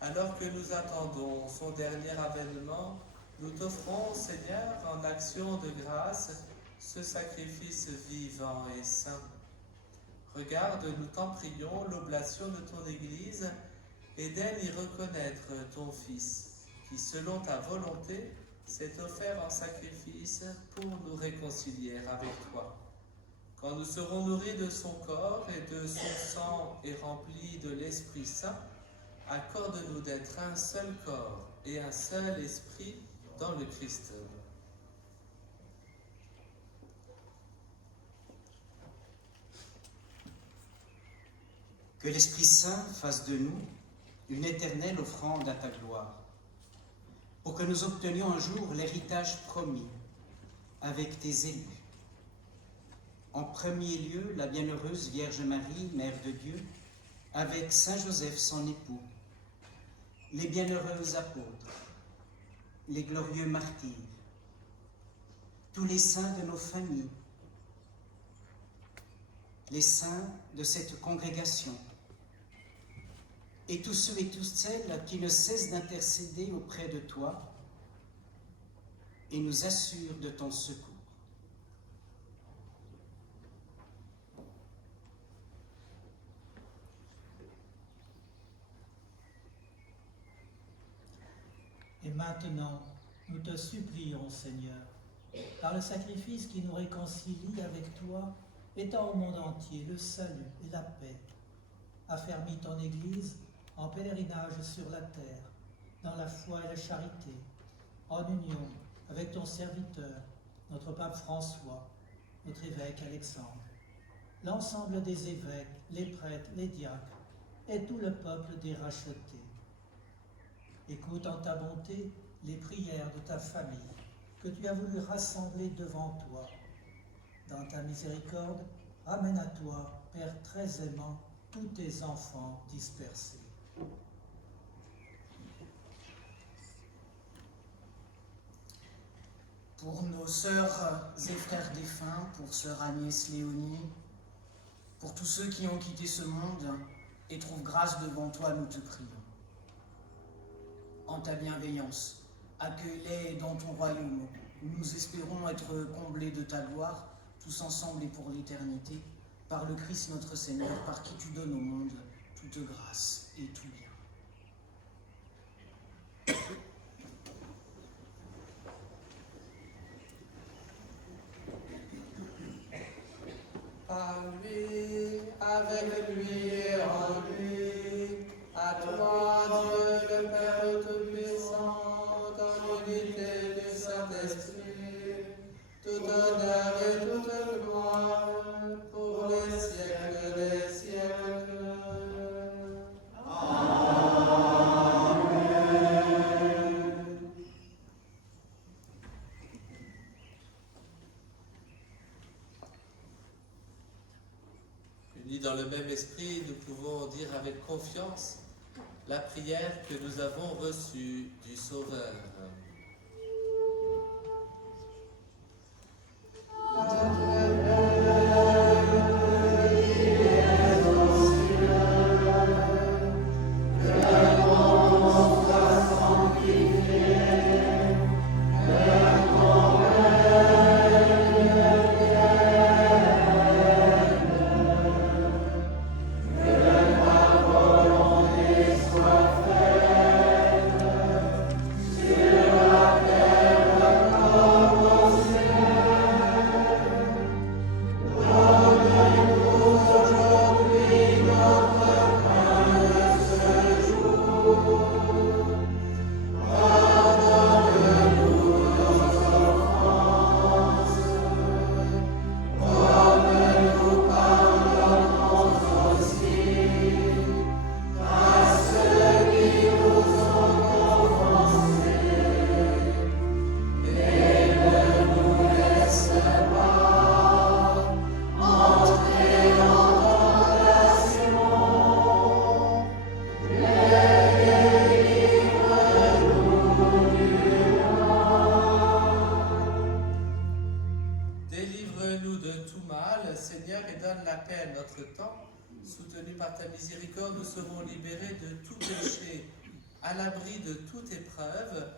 alors que nous attendons son dernier avènement, nous t'offrons, Seigneur, en action de grâce, ce sacrifice vivant et saint. Regarde, nous t'en prions, l'oblation de ton Église, et d'elle y reconnaître ton Fils, qui, selon ta volonté, s'est offert en sacrifice pour nous réconcilier avec toi. Quand nous serons nourris de son corps et de son sang et remplis de l'Esprit Saint, accorde-nous d'être un seul corps et un seul esprit dans le Christ. Que l'Esprit Saint fasse de nous une éternelle offrande à ta gloire, pour que nous obtenions un jour l'héritage promis avec tes élus. En premier lieu, la bienheureuse Vierge Marie, Mère de Dieu, avec Saint Joseph, son époux, les bienheureux apôtres, les glorieux martyrs, tous les saints de nos familles, les saints de cette congrégation, et tous ceux et toutes celles qui ne cessent d'intercéder auprès de toi et nous assurent de ton secours. Et maintenant, nous te supplions, Seigneur, par le sacrifice qui nous réconcilie avec toi, étends au monde entier le salut et la paix. Affermis ton Église en pèlerinage sur la terre, dans la foi et la charité, en union avec ton serviteur, notre pape François, notre évêque Alexandre, l'ensemble des évêques, les prêtres, les diacres et tout le peuple des rachetés. Écoute en ta bonté les prières de ta famille que tu as voulu rassembler devant toi. Dans ta miséricorde, ramène à toi, Père très aimant, tous tes enfants dispersés. Pour nos sœurs et frères défunts, pour sœur Agnès Léonie, pour tous ceux qui ont quitté ce monde et trouvent grâce devant toi, nous te prions. En ta bienveillance, accueille-les dans ton royaume. Nous espérons être comblés de ta gloire, tous ensemble et pour l'éternité, par le Christ notre Seigneur, par qui tu donnes au monde toute grâce et tout bien. Par lui, avec lui et en lui, à toi, Dieu le Père Tout-Puissant, dans l'unité du Saint-Esprit, tout honneur et toute gloire, pour les siècles des siècles. Unis dans le même esprit, nous pouvons dire avec confiance la prière que nous avons reçue du Sauveur. Que temps. Soutenus par ta miséricorde, nous serons libérés de tout péché, à l'abri de toute épreuve,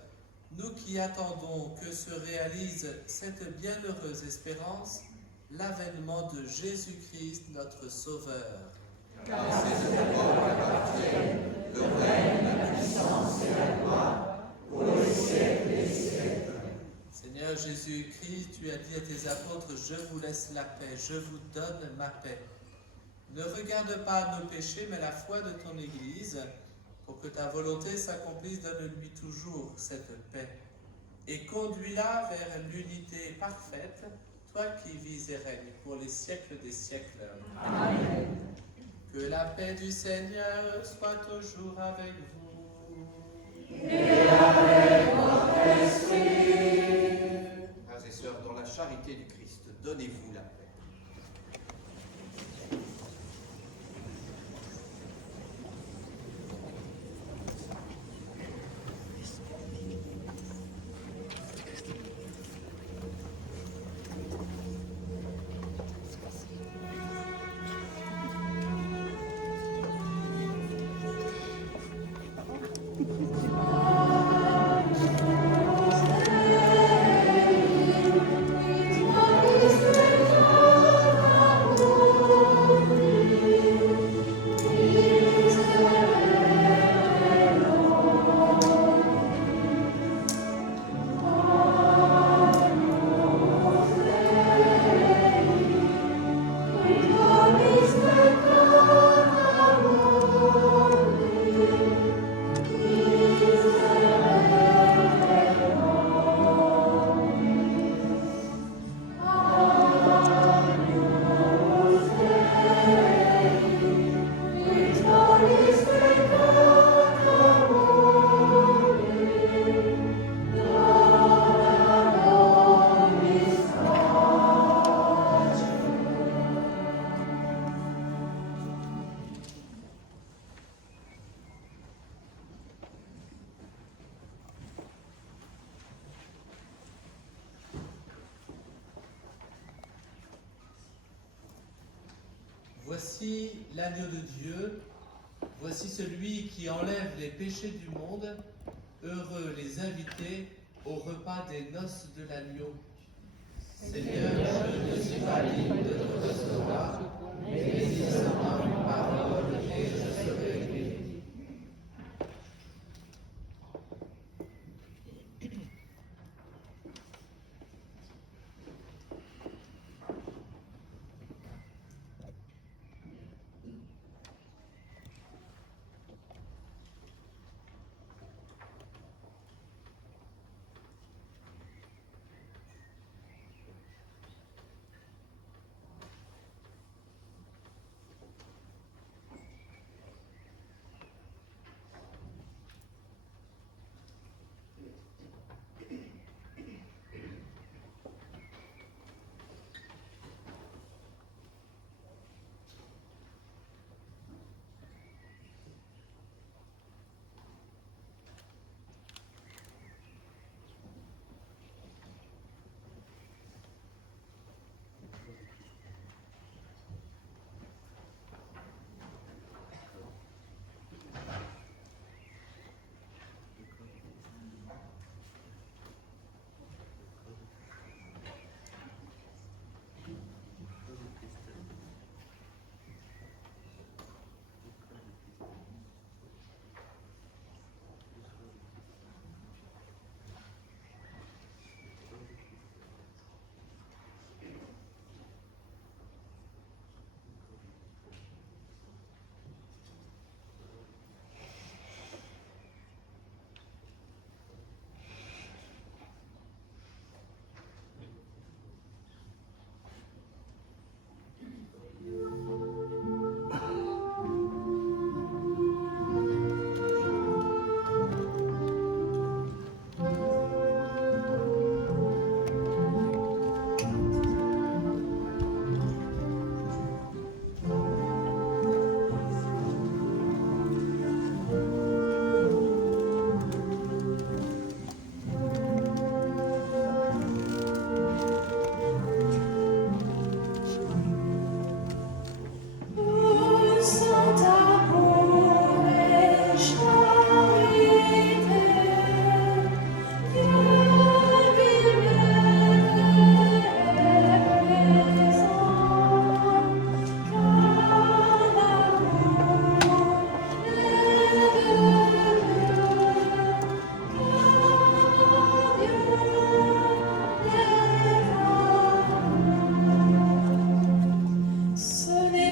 nous qui attendons que se réalise cette bienheureuse espérance, l'avènement de Jésus-Christ, notre Sauveur. Car c'est de toi qu'appartiennent le règne, la puissance et la gloire, pour les siècles des siècles. Seigneur Jésus-Christ, tu as dit à tes apôtres, je vous laisse la paix, je vous donne ma paix. Ne regarde pas nos péchés, mais la foi de ton Église. Pour que ta volonté s'accomplisse, donne-lui toujours cette paix. Et conduis-la vers l'unité parfaite, toi qui vis et règnes pour les siècles des siècles. Amen. Que la paix du Seigneur soit toujours avec vous. Et avec votre esprit. Frères et sœurs, dans la charité du Christ, donnez-vous la paix. Voici l'agneau de Dieu, voici celui qui enlève les péchés du monde. Heureux les invités au repas des noces de l'agneau. Seigneur, je ne suis pas digne de te recevoir, mais dis seulement une parole et je serai guéri.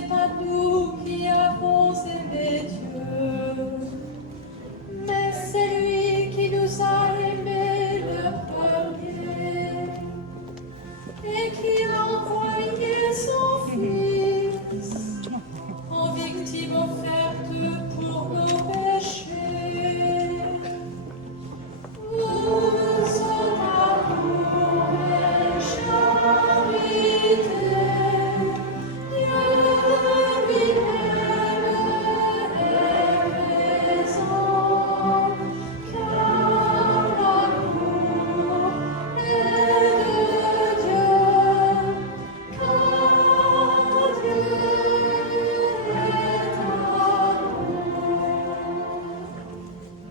pas nous qui avons aimé Dieu, mais c'est lui qui nous a aimés le premier et qui a envoyé son Fils en victime offerte pour nos péchés. Son amour et charité, Dieu lui-même est présent, car l'amour est de Dieu, car Dieu est amour.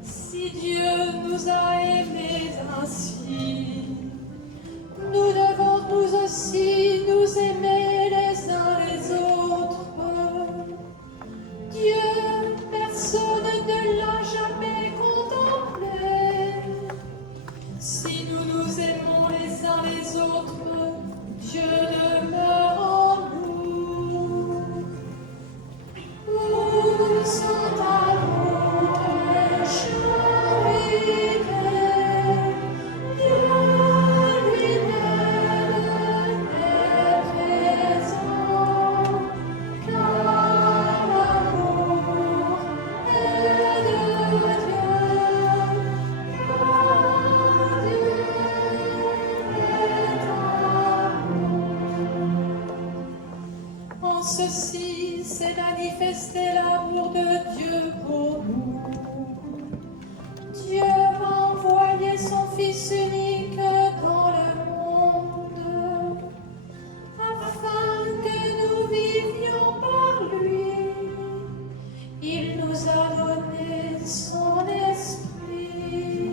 Si Dieu nous a aimés ainsi, nous devons nous aussi nous aimer les uns les autres. Dieu, personne ne l'a jamais contemplé. Si nous nous aimons les uns les autres, Dieu demeure en nous. Où son amour et charité, Dieu lui-même est présent, car l'amour est de Dieu, car Dieu est amour. En ceci, c'est manifester l'amour de Dieu pour nous. Dieu a envoyé son Fils unique dans le monde, afin que nous vivions par lui. Il nous a donné son esprit.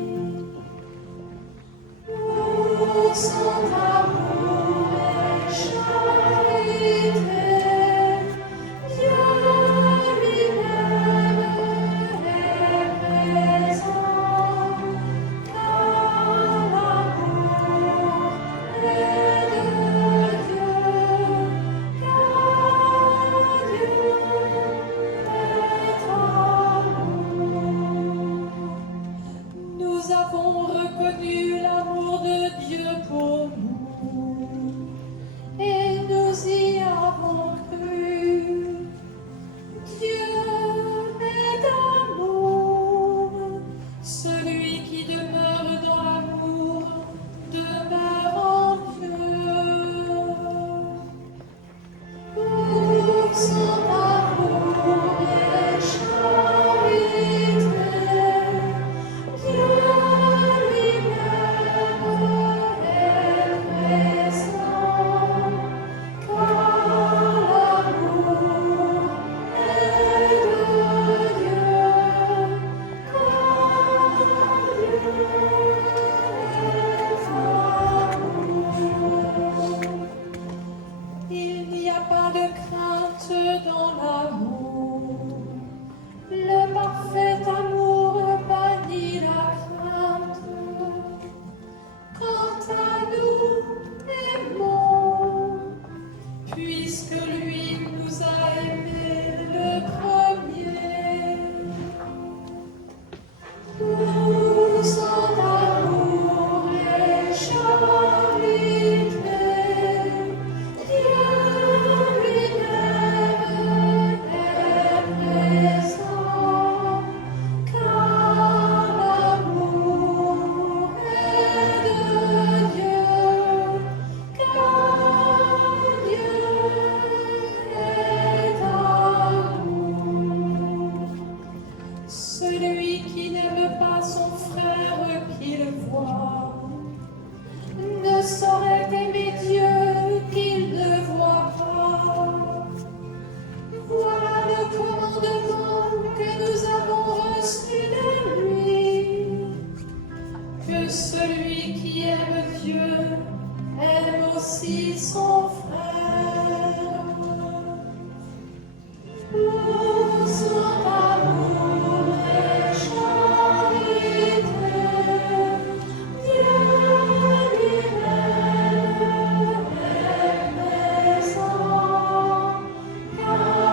Où son amour et charité, Dieu lui-même est présent, car l'amour est de Dieu, car Dieu est amour. Nous avons reconnu l'amour de Dieu pour nous, et nous y avons cru. Dieu est amour, celui qui demeure dans l'amour demeure en Dieu. Où son amour et charité, Dieu lui-même est présent, car l'amour est de Dieu, car Dieu est amour. Il n'y a pas de crainte dans l'amour. Le parfait amour bannit la crainte. Quant à nous, aimons, puisque lui nous a aimés le premier. Où son amour et charité, Dieu lui-même est présent, car l'amour est de Dieu, car Dieu est amour. Celui qui n'aime pas son frère qu'il voit ne saurait aimer Dieu qu'il ne voit pas. Voilà le commandement que nous avons reçu de lui, que celui qui aime Dieu aime aussi son frère. Où son amour et charité, Dieu lui-même est présent, car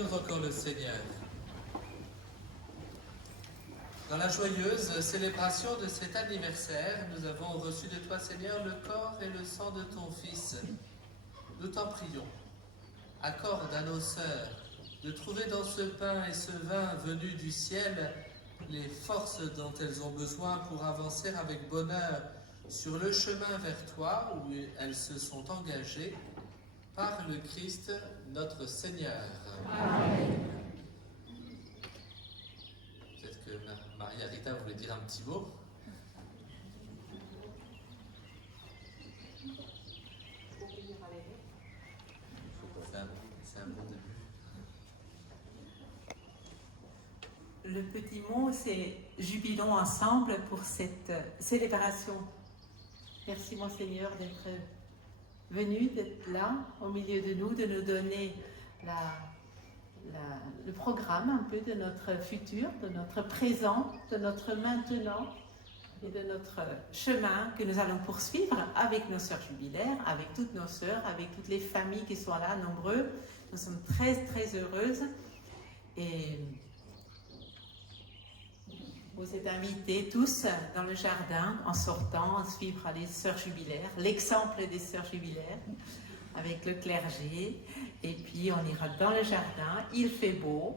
Prions encore le Seigneur. Dans la joyeuse célébration de cet anniversaire, nous avons reçu de toi, Seigneur, le corps et le sang de ton Fils. Nous t'en prions. Accorde à nos sœurs de trouver dans ce pain et ce vin venus du ciel les forces dont elles ont besoin pour avancer avec bonheur sur le chemin vers toi où elles se sont engagées par le Christ notre Seigneur. Amen. Peut-être que Maria Rita voulait dire un petit mot. C'est un bon début. Le petit mot, c'est jubilons ensemble pour cette célébration. Merci mon Seigneur d'être venu, d'être là au milieu de nous donner le programme un peu de notre futur, de notre présent, de notre maintenant et de notre chemin que nous allons poursuivre avec nos sœurs jubilaires, avec toutes nos sœurs, avec toutes les familles qui sont là, nombreux. Nous sommes très très heureuses et vous êtes invités tous dans le jardin en sortant à suivre les sœurs jubilaires, l'exemple des sœurs jubilaires avec le clergé. Et puis on ira dans le jardin, il fait beau.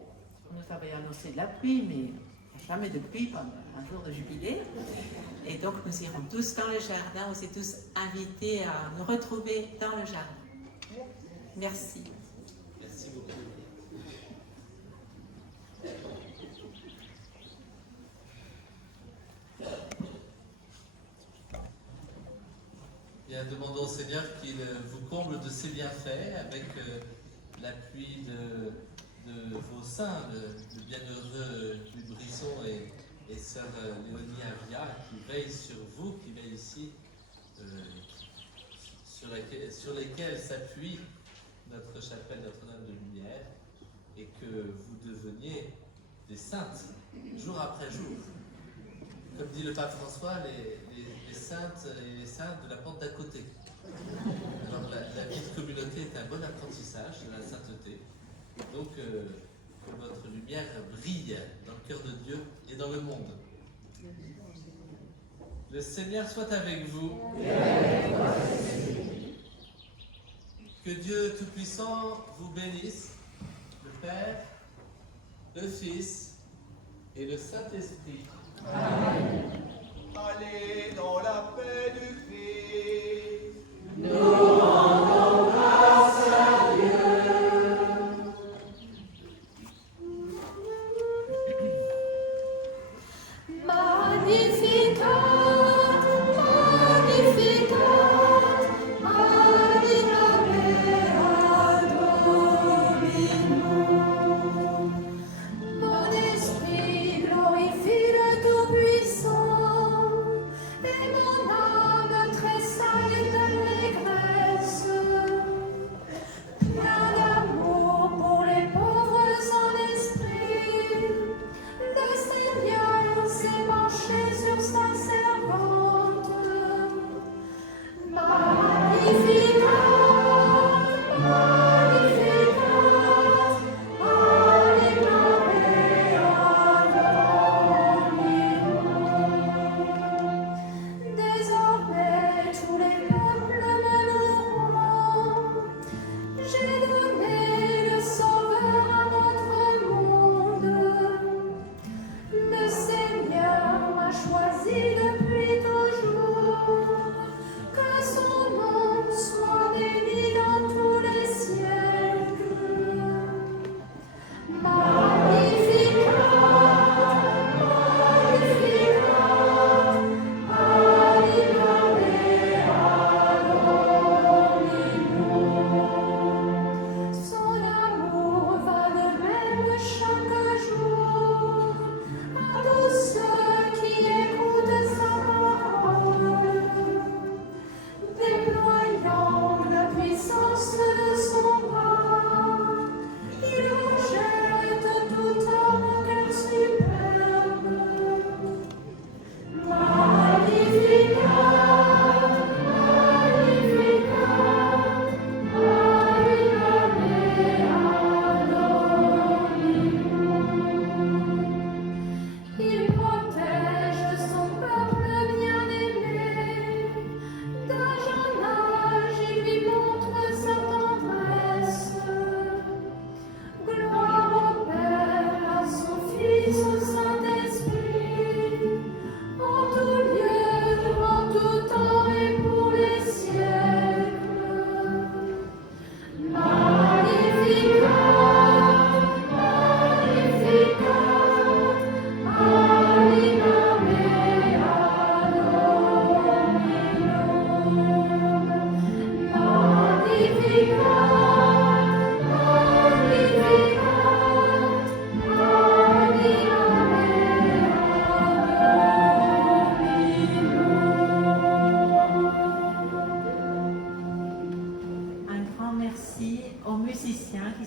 On nous avait annoncé de la pluie, mais jamais de pluie pendant un jour de jubilé. Et donc nous irons tous dans le jardin. Vous êtes tous invités à nous retrouver dans le jardin. Merci. Merci beaucoup. Bien, demandons au Seigneur qu'il vous comble de ses bienfaits avec l'appui de vos saints, le bienheureux Louis Brisson et sœur Léonie Avia, qui veillent sur vous, qui veillent ici, sur lesquels s'appuie notre chapelle Notre-Dame de Lumière, et que vous deveniez des saintes, jour après jour. Comme dit le pape François, les saintes et les saints de la porte d'à côté. Alors la vie de communauté est un bon apprentissage de la sainteté. Donc que votre lumière brille dans le cœur de Dieu et dans le monde. Le Seigneur soit avec vous. Que Dieu Tout-Puissant vous bénisse, le Père, le Fils et le Saint-Esprit. Amen. Allez dans la paix du Christ. Nous rendons grâce à Dieu. Magnificat, magnificat, mon esprit glorifie le Tout-Puissant, et mon âme tressaille d'allégresse. Plein d'amour pour les pauvres en esprit, le Seigneur s'est penché sur sa servante. Magnificat, magnificat, désormais tous les peuples me loueront. J'ai donné le Sauveur à notre monde. Le Seigneur m'a choisi depuis toujours. Que son nom soit béni dans tous les siècles. Magnificat, magnificat, animame Dominum.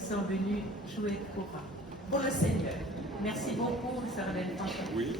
sont venus jouer pour le Seigneur. Merci beaucoup, Sœur Hélène. Oui.